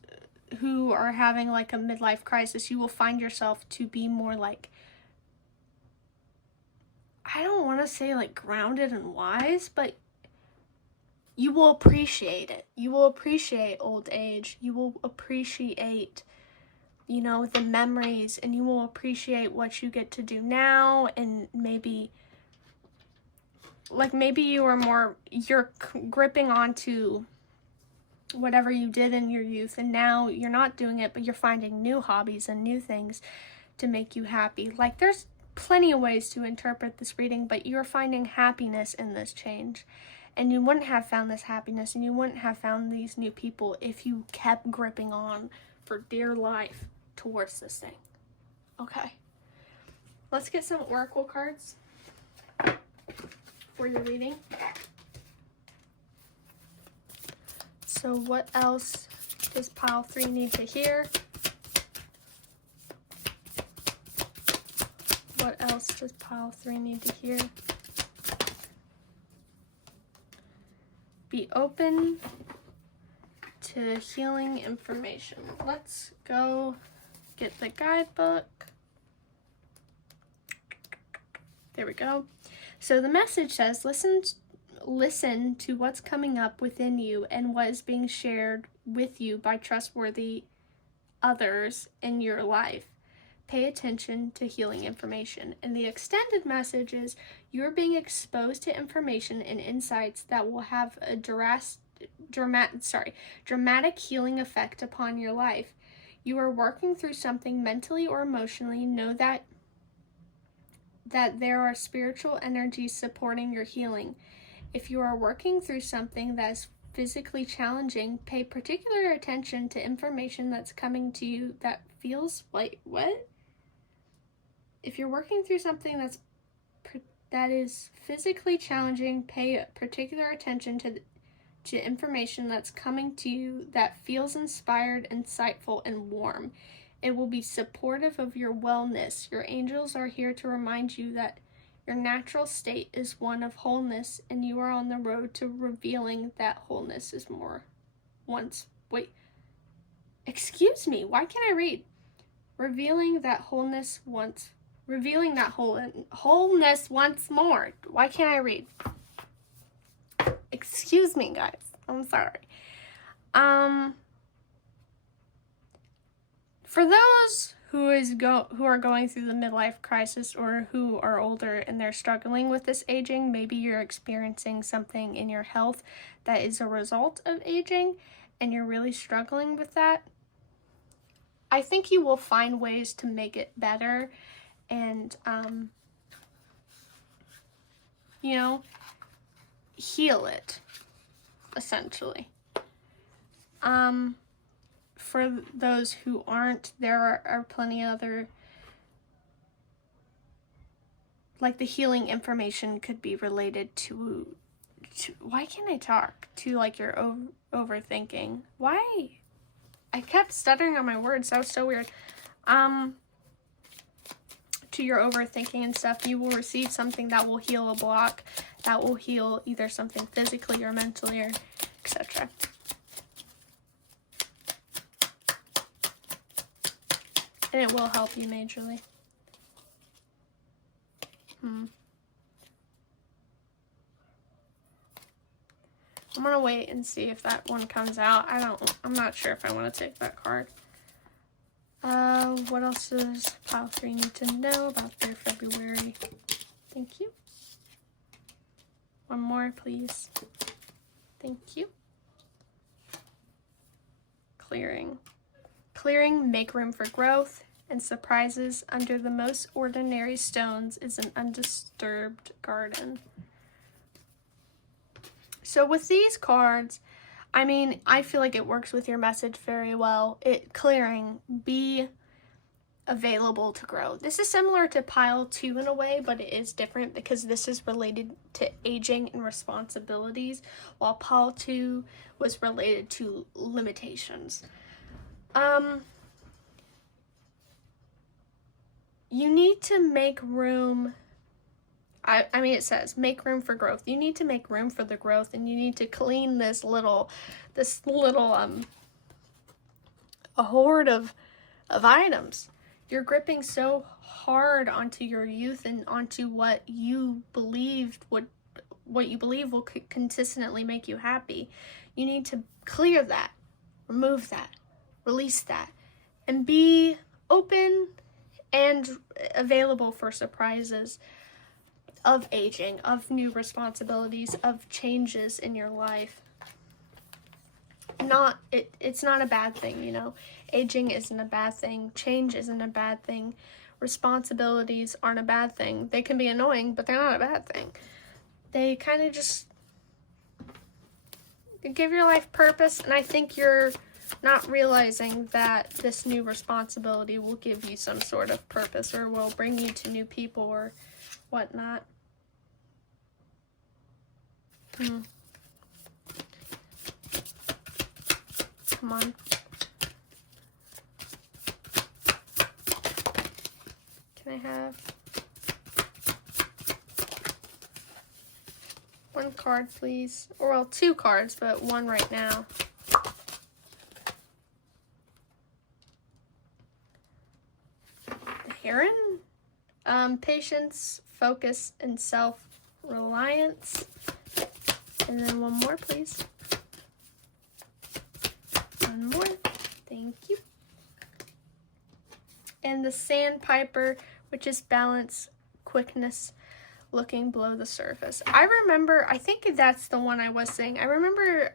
who are having like a midlife crisis, you will find yourself to be more like, I don't want to say like grounded and wise, but you will appreciate it. You will appreciate old age. You will appreciate, the memories, and you will appreciate what you get to do now. And maybe you're gripping onto whatever you did in your youth, and now you're not doing it, but you're finding new hobbies and new things to make you happy. Like, there's plenty of ways to interpret this reading, but you're finding happiness in this change. And you wouldn't have found this happiness, and you wouldn't have found these new people if you kept gripping on for dear life towards this thing. Okay. Let's get some oracle cards for your reading. So what else does pile 3 need to hear? What else does pile 3 need to hear? Be open to healing information. Let's go get the guidebook. There we go. So the message says, listen to what's coming up within you and what is being shared with you by trustworthy others in your life. Pay attention to healing information. And the extended message is, you're being exposed to information and insights that will have a dramatic healing effect upon your life. You are working through something mentally or emotionally. Know that there are spiritual energies supporting your healing. If you are working through something that is physically challenging, pay particular attention to information that's coming to you that feels like, what? If you're working through something that is physically challenging, pay particular attention to information that's coming to you that feels inspired, insightful, and warm. It will be supportive of your wellness. Your angels are here to remind you that your natural state is one of wholeness, and you are on the road to revealing that wholeness is more. Excuse me, why can't I read? Revealing that wholeness once more. Why can't I read? Excuse me, guys. I'm sorry. For those who are going through the midlife crisis, or who are older and they're struggling with this aging, maybe you're experiencing something in your health that is a result of aging and you're really struggling with that. I think you will find ways to make it better and, heal it, essentially. For those who aren't, there are plenty of other, like the healing information could be related to why can't I talk? To like your overthinking. Why? I kept stuttering on my words. That was so weird. To your overthinking and stuff, you will receive something that will heal a block, that will heal either something physically or mentally, or etc. And it will help you majorly. I'm gonna wait and see if that one comes out. I'm not sure if I want to take that card. What else does pile 3 need to know about their February? Thank you. One more, please. Thank you. Clearing. Clearing, make room for growth and surprises. Under the most ordinary stones is an undisturbed garden. So with these cards, I feel like it works with your message very well. Clearing, be available to grow. This is similar to pile 2 in a way, but it is different because this is related to aging and responsibilities, while pile 2 was related to limitations. You need to make room. It says make room for growth. You need to make room for the growth, and you need to clean this little a hoard of items. You're gripping so hard onto your youth and onto what you believe will consistently make you happy. You need to clear that, remove that, release that, and be open and available for surprises of aging, of new responsibilities, of changes in your life. It's not a bad thing, Aging isn't a bad thing. Change isn't a bad thing. Responsibilities aren't a bad thing. They can be annoying, but they're not a bad thing. They kind of just give your life purpose, and I think you're not realizing that this new responsibility will give you some sort of purpose, or will bring you to new people or whatnot. Come on. Can I have one card, please? Or, well, 2 cards, but 1 right now. The Heron? Patience, focus, and self-reliance. And then 1 more, please. 1 more. Thank you. And the Sandpiper, which is balance, quickness, looking below the surface. I think that's the one I was saying. I remember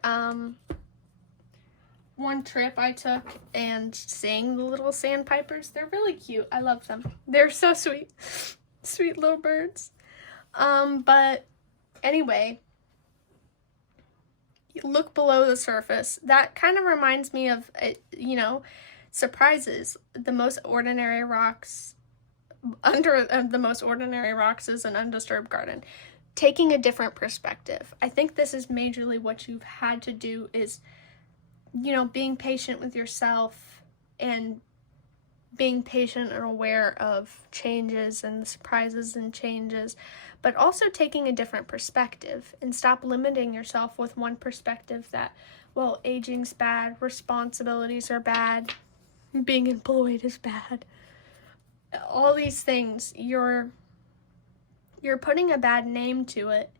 one trip I took and seeing the little sandpipers. They're really cute. I love them. They're so sweet. Sweet little birds. But anyway, you look below the surface. That kind of reminds me of, surprises. The most ordinary rocks, under the most ordinary rocks is an undisturbed garden. Taking a different perspective. I think this is majorly what you've had to do is, being patient with yourself and being patient and aware of changes and surprises and changes, but also taking a different perspective and stop limiting yourself with one perspective that, well, aging's bad, responsibilities are bad, being employed is bad. All these things, you're putting a bad name to it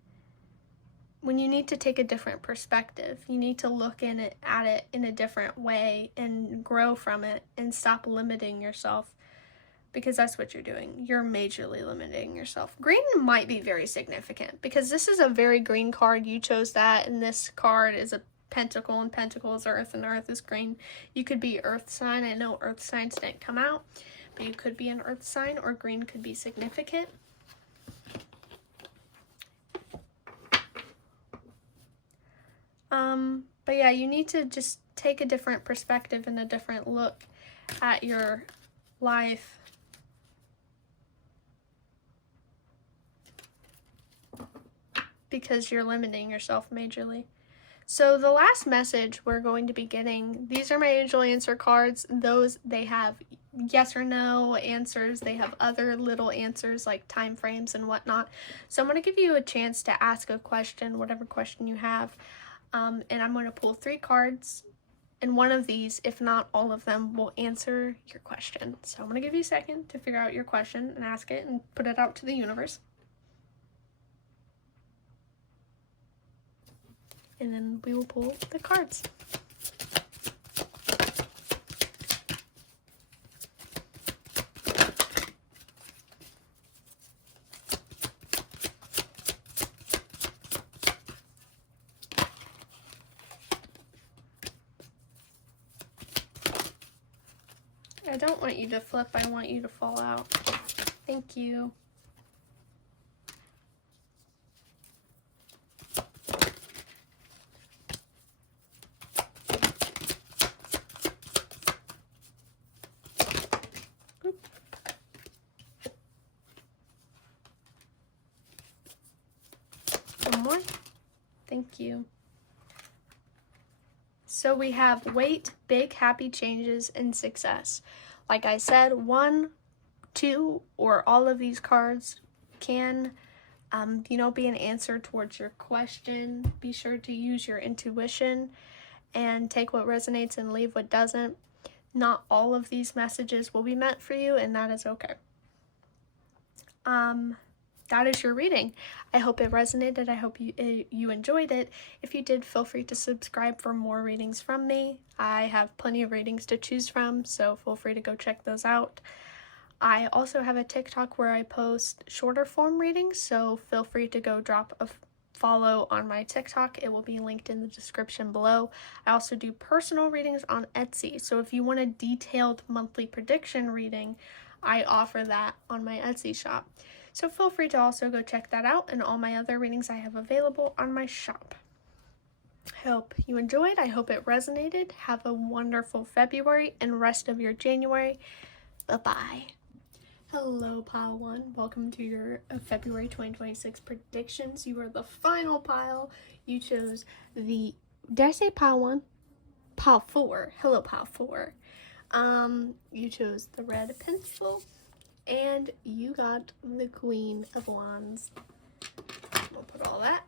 when you need to take a different perspective. You need to look at it in a different way and grow from it and stop limiting yourself, because that's what you're doing. You're majorly limiting yourself. Green might be very significant because this is a very green card. You chose that, and this card is a pentacle, and pentacle is earth, and earth is green. You could be earth sign. I know earth signs didn't come out, but you could be an earth sign, or green could be significant. But yeah, you need to just take a different perspective and a different look at your life. Because you're limiting yourself majorly. So the last message we're going to be getting, these are my angel answer cards. Those, they have yes or no answers. They have other little answers like time frames and whatnot. So I'm going to give you a chance to ask a question, whatever question you have. And I'm going to pull 3 cards, and one of these, if not all of them, will answer your question. So I'm going to give you a second to figure out your question and ask it and put it out to the universe. And then we will pull the cards. I don't want you to flip, I want you to fall out. Thank you. One more. Thank you. So we have wait, big happy changes, and success. Like I said, 1, 2, or all of these cards can, be an answer towards your question. Be sure to use your intuition and take what resonates and leave what doesn't. Not all of these messages will be meant for you, and that is okay. That is your reading. I hope it resonated. I hope you enjoyed it. If you did, feel free to subscribe for more readings from me. I have plenty of readings to choose from, so feel free to go check those out. I also have a TikTok where I post shorter form readings, so feel free to go drop a follow on my TikTok. It will be linked in the description below. I also do personal readings on Etsy, so if you want a detailed monthly prediction reading, I offer that on my Etsy shop. So feel free to also go check that out and all my other readings I have available on my shop. I hope you enjoyed. I hope it resonated. Have a wonderful February and rest of your January. Bye-bye. Hello, Pile 1. Welcome to your February 2026 predictions. You are the final pile. You chose the, did I say Pile 1? Pile 4. Hello, Pile 4. You chose the red pencil. And you got the Queen of Wands. We'll put all that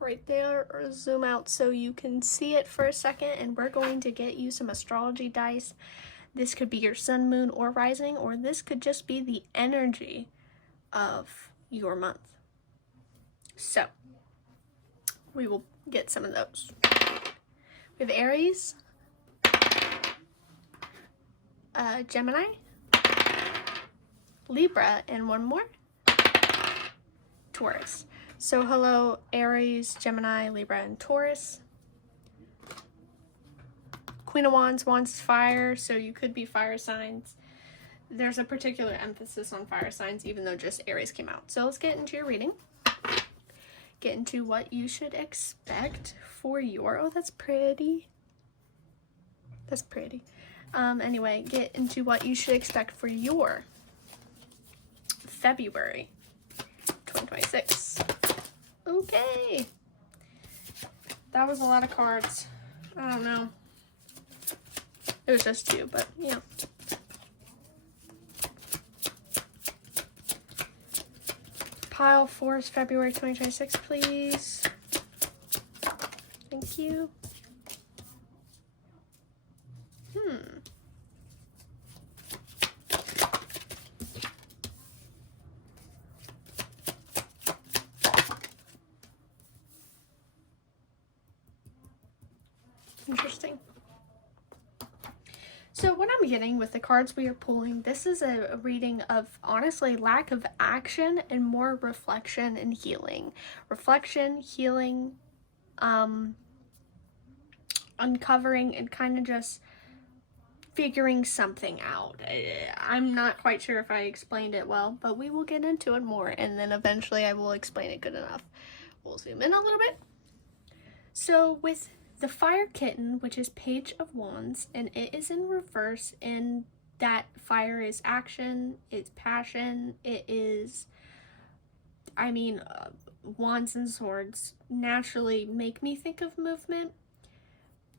right there, or zoom out so you can see it for a second. And we're going to get you some astrology dice. This could be your sun, moon, or rising, or this could just be the energy of your month. So, we will get some of those. We have Aries, Gemini, Libra, and one more, Taurus. So hello, Aries, Gemini, Libra, and Taurus. Queen of Wands, Wands is fire, so you could be fire signs. There's a particular emphasis on fire signs, even though just Aries came out. So let's get into your reading. Get into what you should expect for your, oh, that's pretty. That's pretty. Anyway, get into what you should expect for your February 2026. Okay. That was a lot of cards. I don't know. It was just 2, but yeah. pile for us, February 2026, please. Thank you. Interesting. So what I'm getting with the cards we are pulling, this is a reading of, honestly, lack of action and more reflection and healing. Reflection, healing, uncovering, and kind of just figuring something out. I'm not quite sure if I explained it well, but we will get into it more, and then eventually I will explain it good enough. We'll zoom in a little bit. So with the Fire Kitten, which is Page of Wands, and it is in reverse, and that fire is action, it's passion, it is, wands and swords naturally make me think of movement.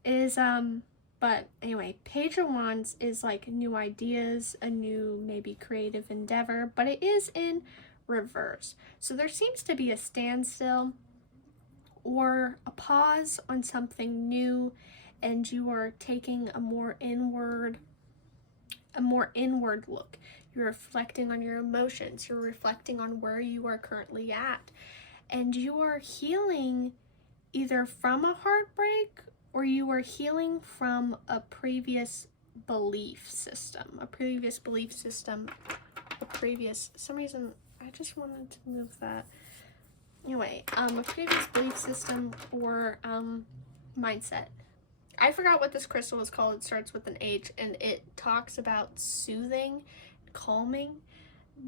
But anyway, Page of Wands is like new ideas, a new maybe creative endeavor, but it is in reverse. So there seems to be a standstill or a pause on something new, and you are taking a more inward look. You're reflecting on your emotions, you're reflecting on where you are currently at, and you are healing either from a heartbreak or you are healing from a previous belief system. Some reason I just wanted to move that. Anyway, a previous belief system or mindset. I forgot what this crystal is called. It starts with an H, and it talks about soothing, calming.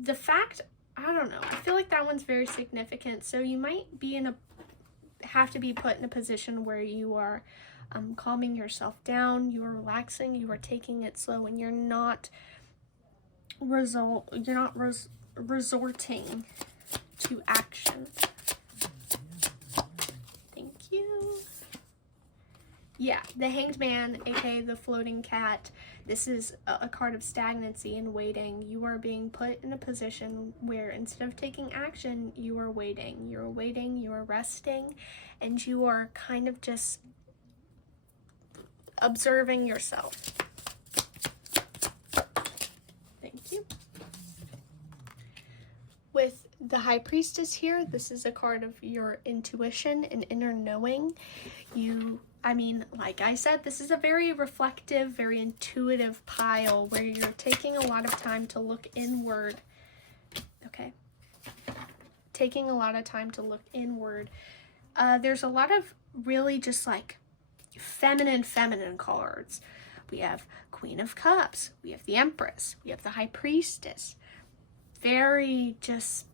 The fact, I don't know, I feel like that one's very significant. So you might be have to be put in a position where you are calming yourself down, you are relaxing, you are taking it slow, and you're not resorting to action. Yeah, the Hanged Man, aka the Floating Cat. This is a card of stagnancy and waiting. You are being put in a position where instead of taking action, you are waiting. You're waiting, you are resting, and you are kind of just observing yourself. Thank you. With the High Priestess here, this is a card of your intuition and inner knowing. Like I said, this is a very reflective, very intuitive pile where you're taking a lot of time to look inward. Okay. Taking a lot of time to look inward. There's a lot of really just like feminine cards. We have Queen of Cups. We have the Empress. We have the High Priestess. Very just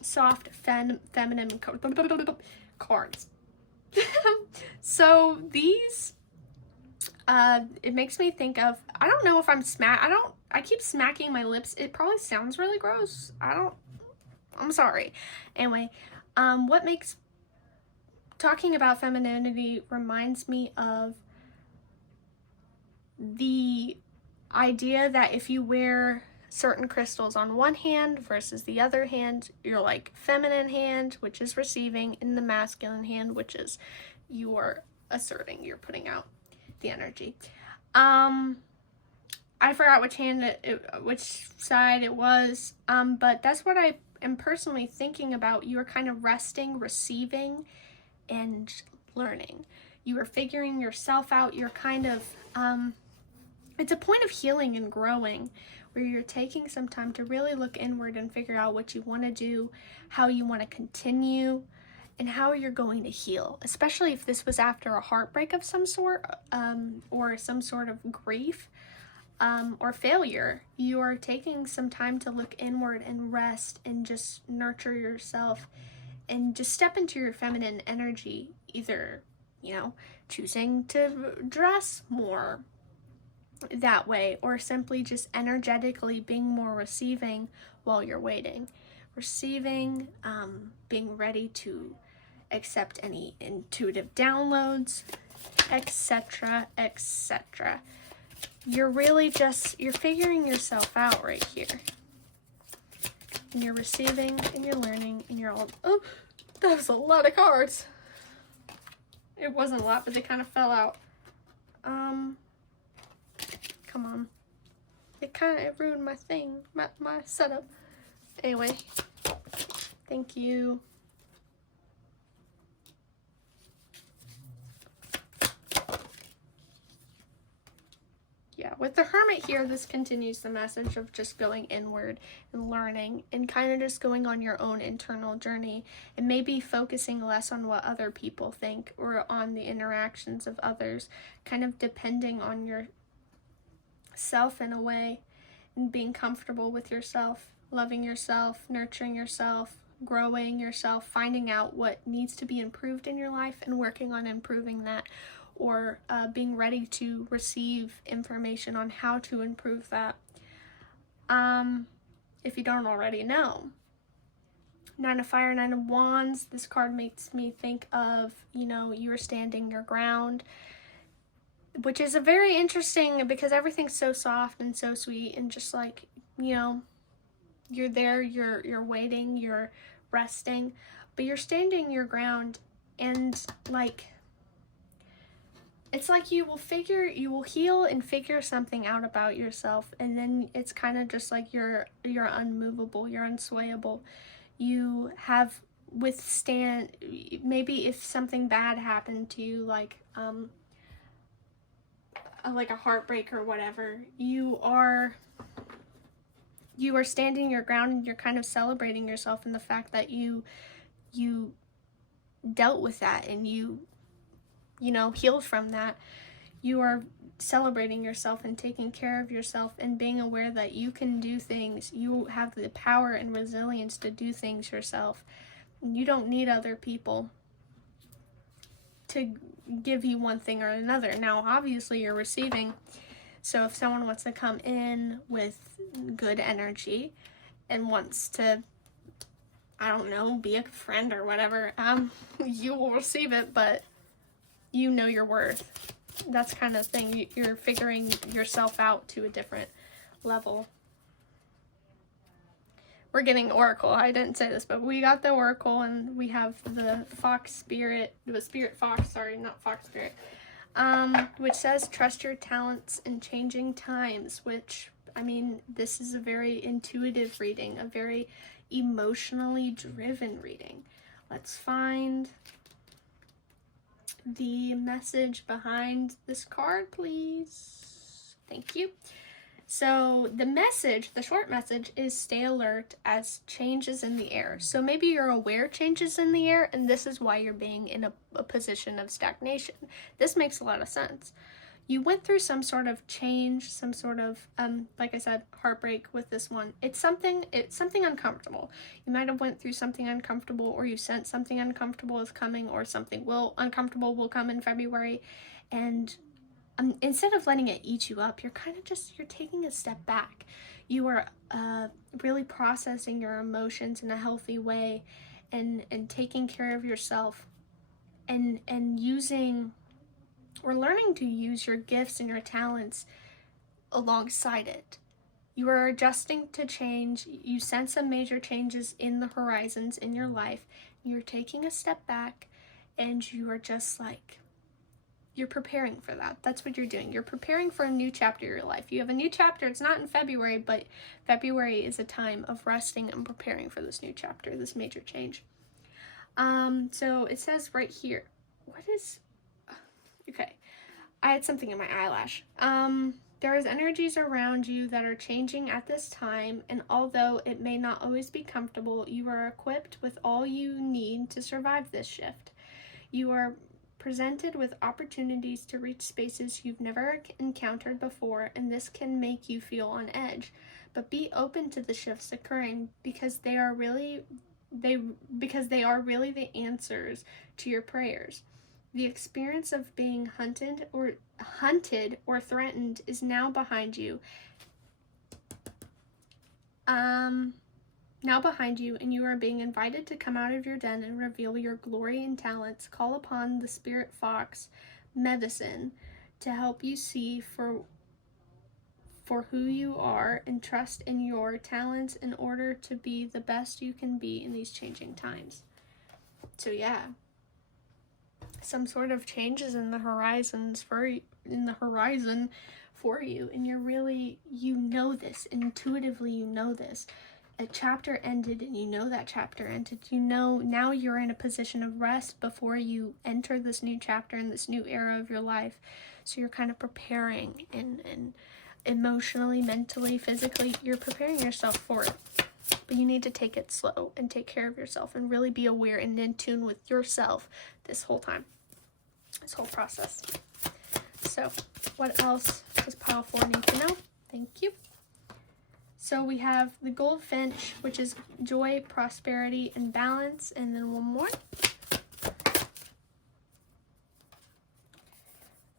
soft, feminine cards. So these, it makes me think of, I don't know if I keep smacking my lips. It probably sounds really gross. I'm sorry. Anyway, what makes talking about femininity reminds me of the idea that if you wear certain crystals on one hand versus the other hand, you're like feminine hand, which is receiving, and the masculine hand, which is you are asserting, you're putting out the energy. I forgot which side it was, but that's what I am personally thinking about. You are kind of resting, receiving, and learning. You are figuring yourself out. You're kind of, it's a point of healing and growing, where you're taking some time to really look inward and figure out what you want to do, how you want to continue, and how you're going to heal, especially if this was after a heartbreak of some sort, or some sort of grief, or failure. You are taking some time to look inward and rest and just nurture yourself and just step into your feminine energy, either, choosing to dress more that way, or simply just energetically being more receiving while you're waiting. Receiving, being ready to accept any intuitive downloads, etc., etc. You're really you're figuring yourself out right here. and you're receiving, and you're learning, and you're all, oh, that was a lot of cards. It wasn't a lot, but they kind of fell out. Come on. It ruined my thing, my setup. Anyway, thank you. Yeah, with the Hermit here, this continues the message of just going inward and learning and kind of just going on your own internal journey and maybe focusing less on what other people think or on the interactions of others, kind of depending on yourself in a way and being comfortable with yourself, loving yourself, nurturing yourself, growing yourself, finding out what needs to be improved in your life and working on improving that, or being ready to receive information on how to improve that. If you don't already know. Nine of Fire, Nine of Wands, this card makes me think of, you are standing your ground, which is a very interesting, because everything's so soft and so sweet and just like, you're there, you're waiting, you're resting, but you're standing your ground, and like, it's like you will heal and figure something out about yourself, and then it's kind of just like you're unmovable, you're unswayable. You have withstand, maybe if something bad happened to you, like a heartbreak or whatever, you are standing your ground, and you're kind of celebrating yourself in the fact that you dealt with that, and you healed from that. You are celebrating yourself and taking care of yourself and being aware that you can do things. You have the power and resilience to do things yourself. You don't need other people to give you one thing or another. Now, obviously, you're receiving. So if someone wants to come in with good energy and wants to, I don't know, be a friend or whatever, you will receive it, but you know your worth. That's kind of thing. You're figuring yourself out to a different level. We're getting Oracle. I didn't say this, but we got the Oracle, and we have the Fox Spirit, the Spirit Fox, sorry, not Fox Spirit, which says, trust your talents in changing times, which, this is a very intuitive reading, a very emotionally driven reading. Let's find the message behind this card, please. Thank you. So the message, the short message, is stay alert as changes in the air. So maybe you're aware changes in the air, and this is why you're being in a position of stagnation. This makes a lot of sense. You went through some sort of change, some sort of, like I said, heartbreak with this one. It's something uncomfortable. You might have went through something uncomfortable, or you sensed something uncomfortable is coming, or something uncomfortable will come in February. And instead of letting it eat you up, you're taking a step back. You are really processing your emotions in a healthy way, and taking care of yourself, and using, or learning to use, your gifts and your talents alongside it. You are adjusting to change. You sense some major changes in the horizons in your life. You're taking a step back, and you are just like, you're preparing for that. That's what you're doing. You're preparing for a new chapter of your life. You have a new chapter. It's not in February, but February is a time of resting and preparing for this new chapter, this major change. So it says right here, okay, I had something in my eyelash. There is energies around you that are changing at this time, and although it may not always be comfortable, you are equipped with all you need to survive this shift. You are presented with opportunities to reach spaces you've never encountered before, and this can make you feel on edge. But be open to the shifts occurring, because they are really the answers to your prayers. The experience of being hunted or threatened is now behind you. And you are being invited to come out of your den and reveal your glory and talents. Call upon the Spirit Fox medicine to help you see for for who you are and trust in your talents in order to be the best you can be in these changing times. So yeah, some sort of changes in the horizon for you, and you're really, you know this intuitively, you know this. A chapter ended and you know that chapter ended. You know now you're in a position of rest before you enter this new chapter in this new era of your life. So you're kind of preparing, and emotionally, mentally, physically, you're preparing yourself for it. But you need to take it slow and take care of yourself and really be aware and in tune with yourself this whole time, this whole process. So what else does pile 4 need to know? Thank you. So we have the goldfinch, which is joy, prosperity, and balance. And then one more.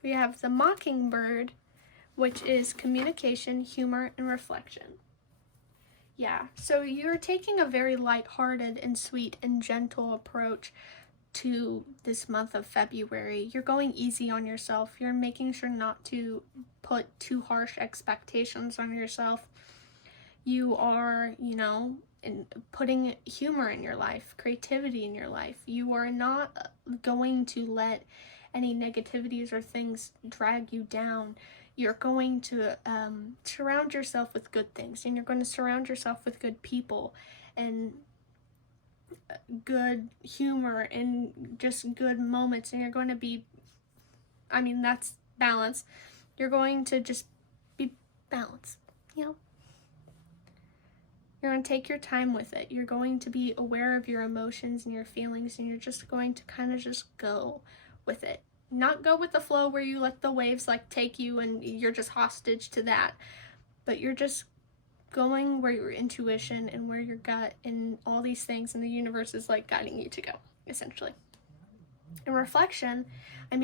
We have the mockingbird, which is communication, humor, and reflection. Yeah, so you're taking a very lighthearted and sweet and gentle approach to this month of February. You're going easy on yourself. You're making sure not to put too harsh expectations on yourself. You are, putting humor in your life, creativity in your life. You are not going to let any negativities or things drag you down. You're going to surround yourself with good things, and you're going to surround yourself with good people and good humor and just good moments, and you're going to be, that's balance. You're going to just be balanced, You're going to take your time with it. You're going to be aware of your emotions and your feelings, and you're just going to kind of just go with it. Not go with the flow where you let the waves take you and you're just hostage to that, but you're just going where your intuition and where your gut and all these things, and the universe is guiding you to go, essentially. In reflection,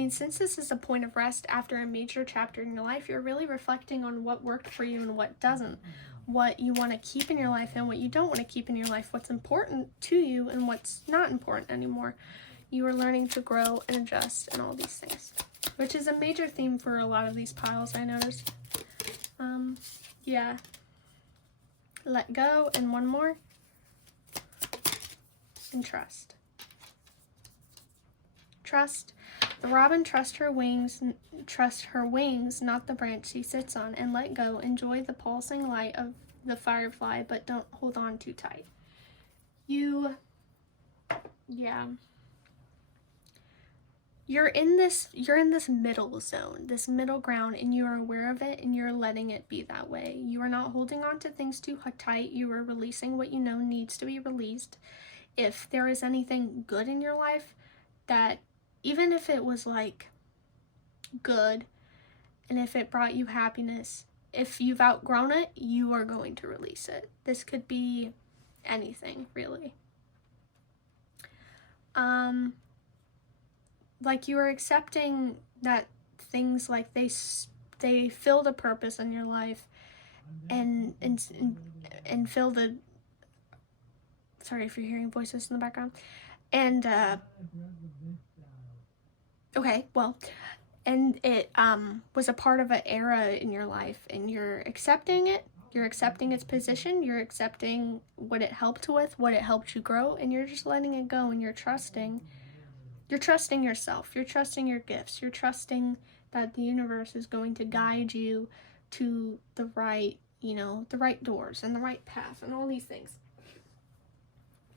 since this is a point of rest after a major chapter in your life, you're really reflecting on what worked for you and what doesn't, what you want to keep in your life and what you don't want to keep in your life, what's important to you and what's not important anymore. You are learning to grow and adjust and all these things, which is a major theme for a lot of these piles, I noticed. Yeah. Let go, and one more. And trust. Trust. The robin trusts her wings, not the branch she sits on, and let go. Enjoy the pulsing light of the firefly, but don't hold on too tight. You're in this middle zone, this middle ground, and you are aware of it, and you're letting it be that way. You are not holding on to things too tight. You are releasing what you know needs to be released. If there is anything good in your life, that even if it was good, and if it brought you happiness, if you've outgrown it, you are going to release it. This could be anything, really. You are accepting that things they filled a purpose in your life, and filled a, sorry if you're hearing voices in the background, and okay, well, and it was a part of an era in your life, and you're accepting it. You're accepting its position. You're accepting what it helped with, what it helped you grow, and you're just letting it go, and you're trusting. You're trusting yourself. You're trusting your gifts. You're trusting that the universe is going to guide you to the right, the right doors and the right path and all these things.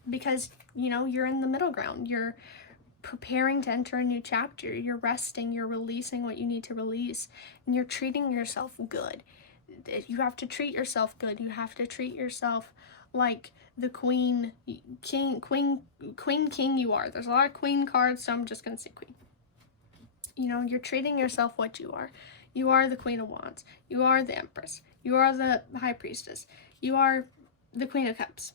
Because, you're in the middle ground. You're preparing to enter a new chapter. You're resting. You're releasing what you need to release. And you're treating yourself good. You have to treat yourself good. You have to treat yourself like the queen king you are. There's a lot of queen cards, so I'm just gonna say queen. You're treating yourself what you are. You are the Queen of Wands. You are the Empress. You are the High Priestess. You are the Queen of Cups.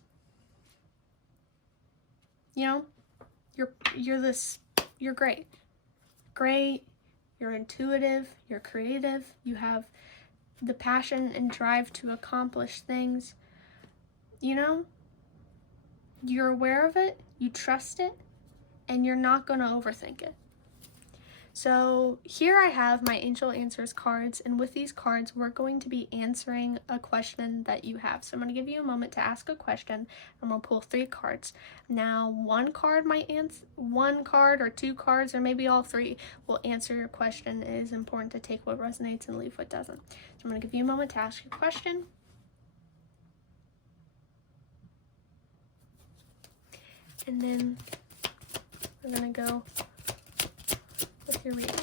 You're great. You're intuitive, you're creative, you have the passion and drive to accomplish things. You're aware of it, you trust it, and you're not going to overthink it. So here I have my Angel Answers cards, and with these cards we're going to be answering a question that you have. So I'm going to give you a moment to ask a question, and we'll pull 3 cards. Now one card or 2 cards, or maybe all 3 will answer your question. It is important to take what resonates and leave what doesn't. So I'm going to give you a moment to ask your question. And then we're going to go with your reading.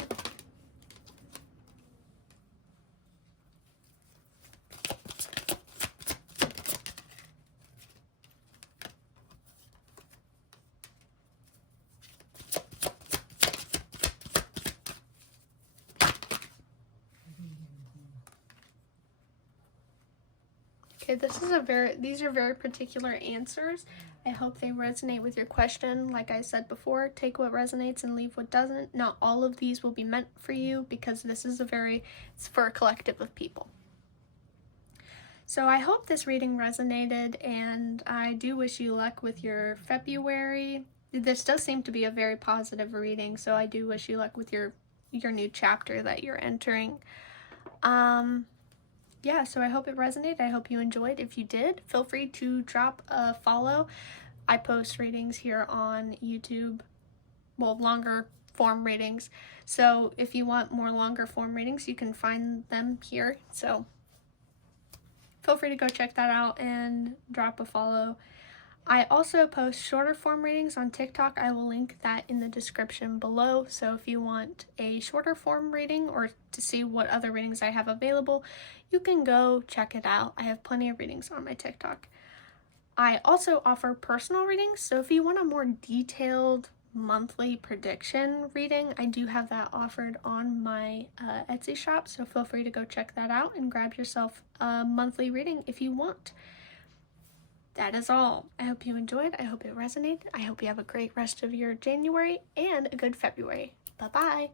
Okay, these are very particular answers. I hope they resonate with your question. Like I said before, take what resonates and leave what doesn't. Not all of these will be meant for you, because this is it's for a collective of people. So I hope this reading resonated, and I do wish you luck with your February. This does seem to be a very positive reading, so I do wish you luck with your new chapter that you're entering. Yeah, so I hope it resonated. I hope you enjoyed. If you did, feel free to drop a follow. I post readings here on YouTube, well, longer form readings. So if you want more longer form readings, you can find them here. So feel free to go check that out and drop a follow. I also post shorter form readings on TikTok. I will link that in the description below. So if you want a shorter form reading or to see what other readings I have available, you can go check it out. I have plenty of readings on my TikTok. I also offer personal readings. So if you want a more detailed monthly prediction reading, I do have that offered on my Etsy shop. So feel free to go check that out and grab yourself a monthly reading if you want. That is all. I hope you enjoyed. I hope it resonated. I hope you have a great rest of your January and a good February. Bye-bye.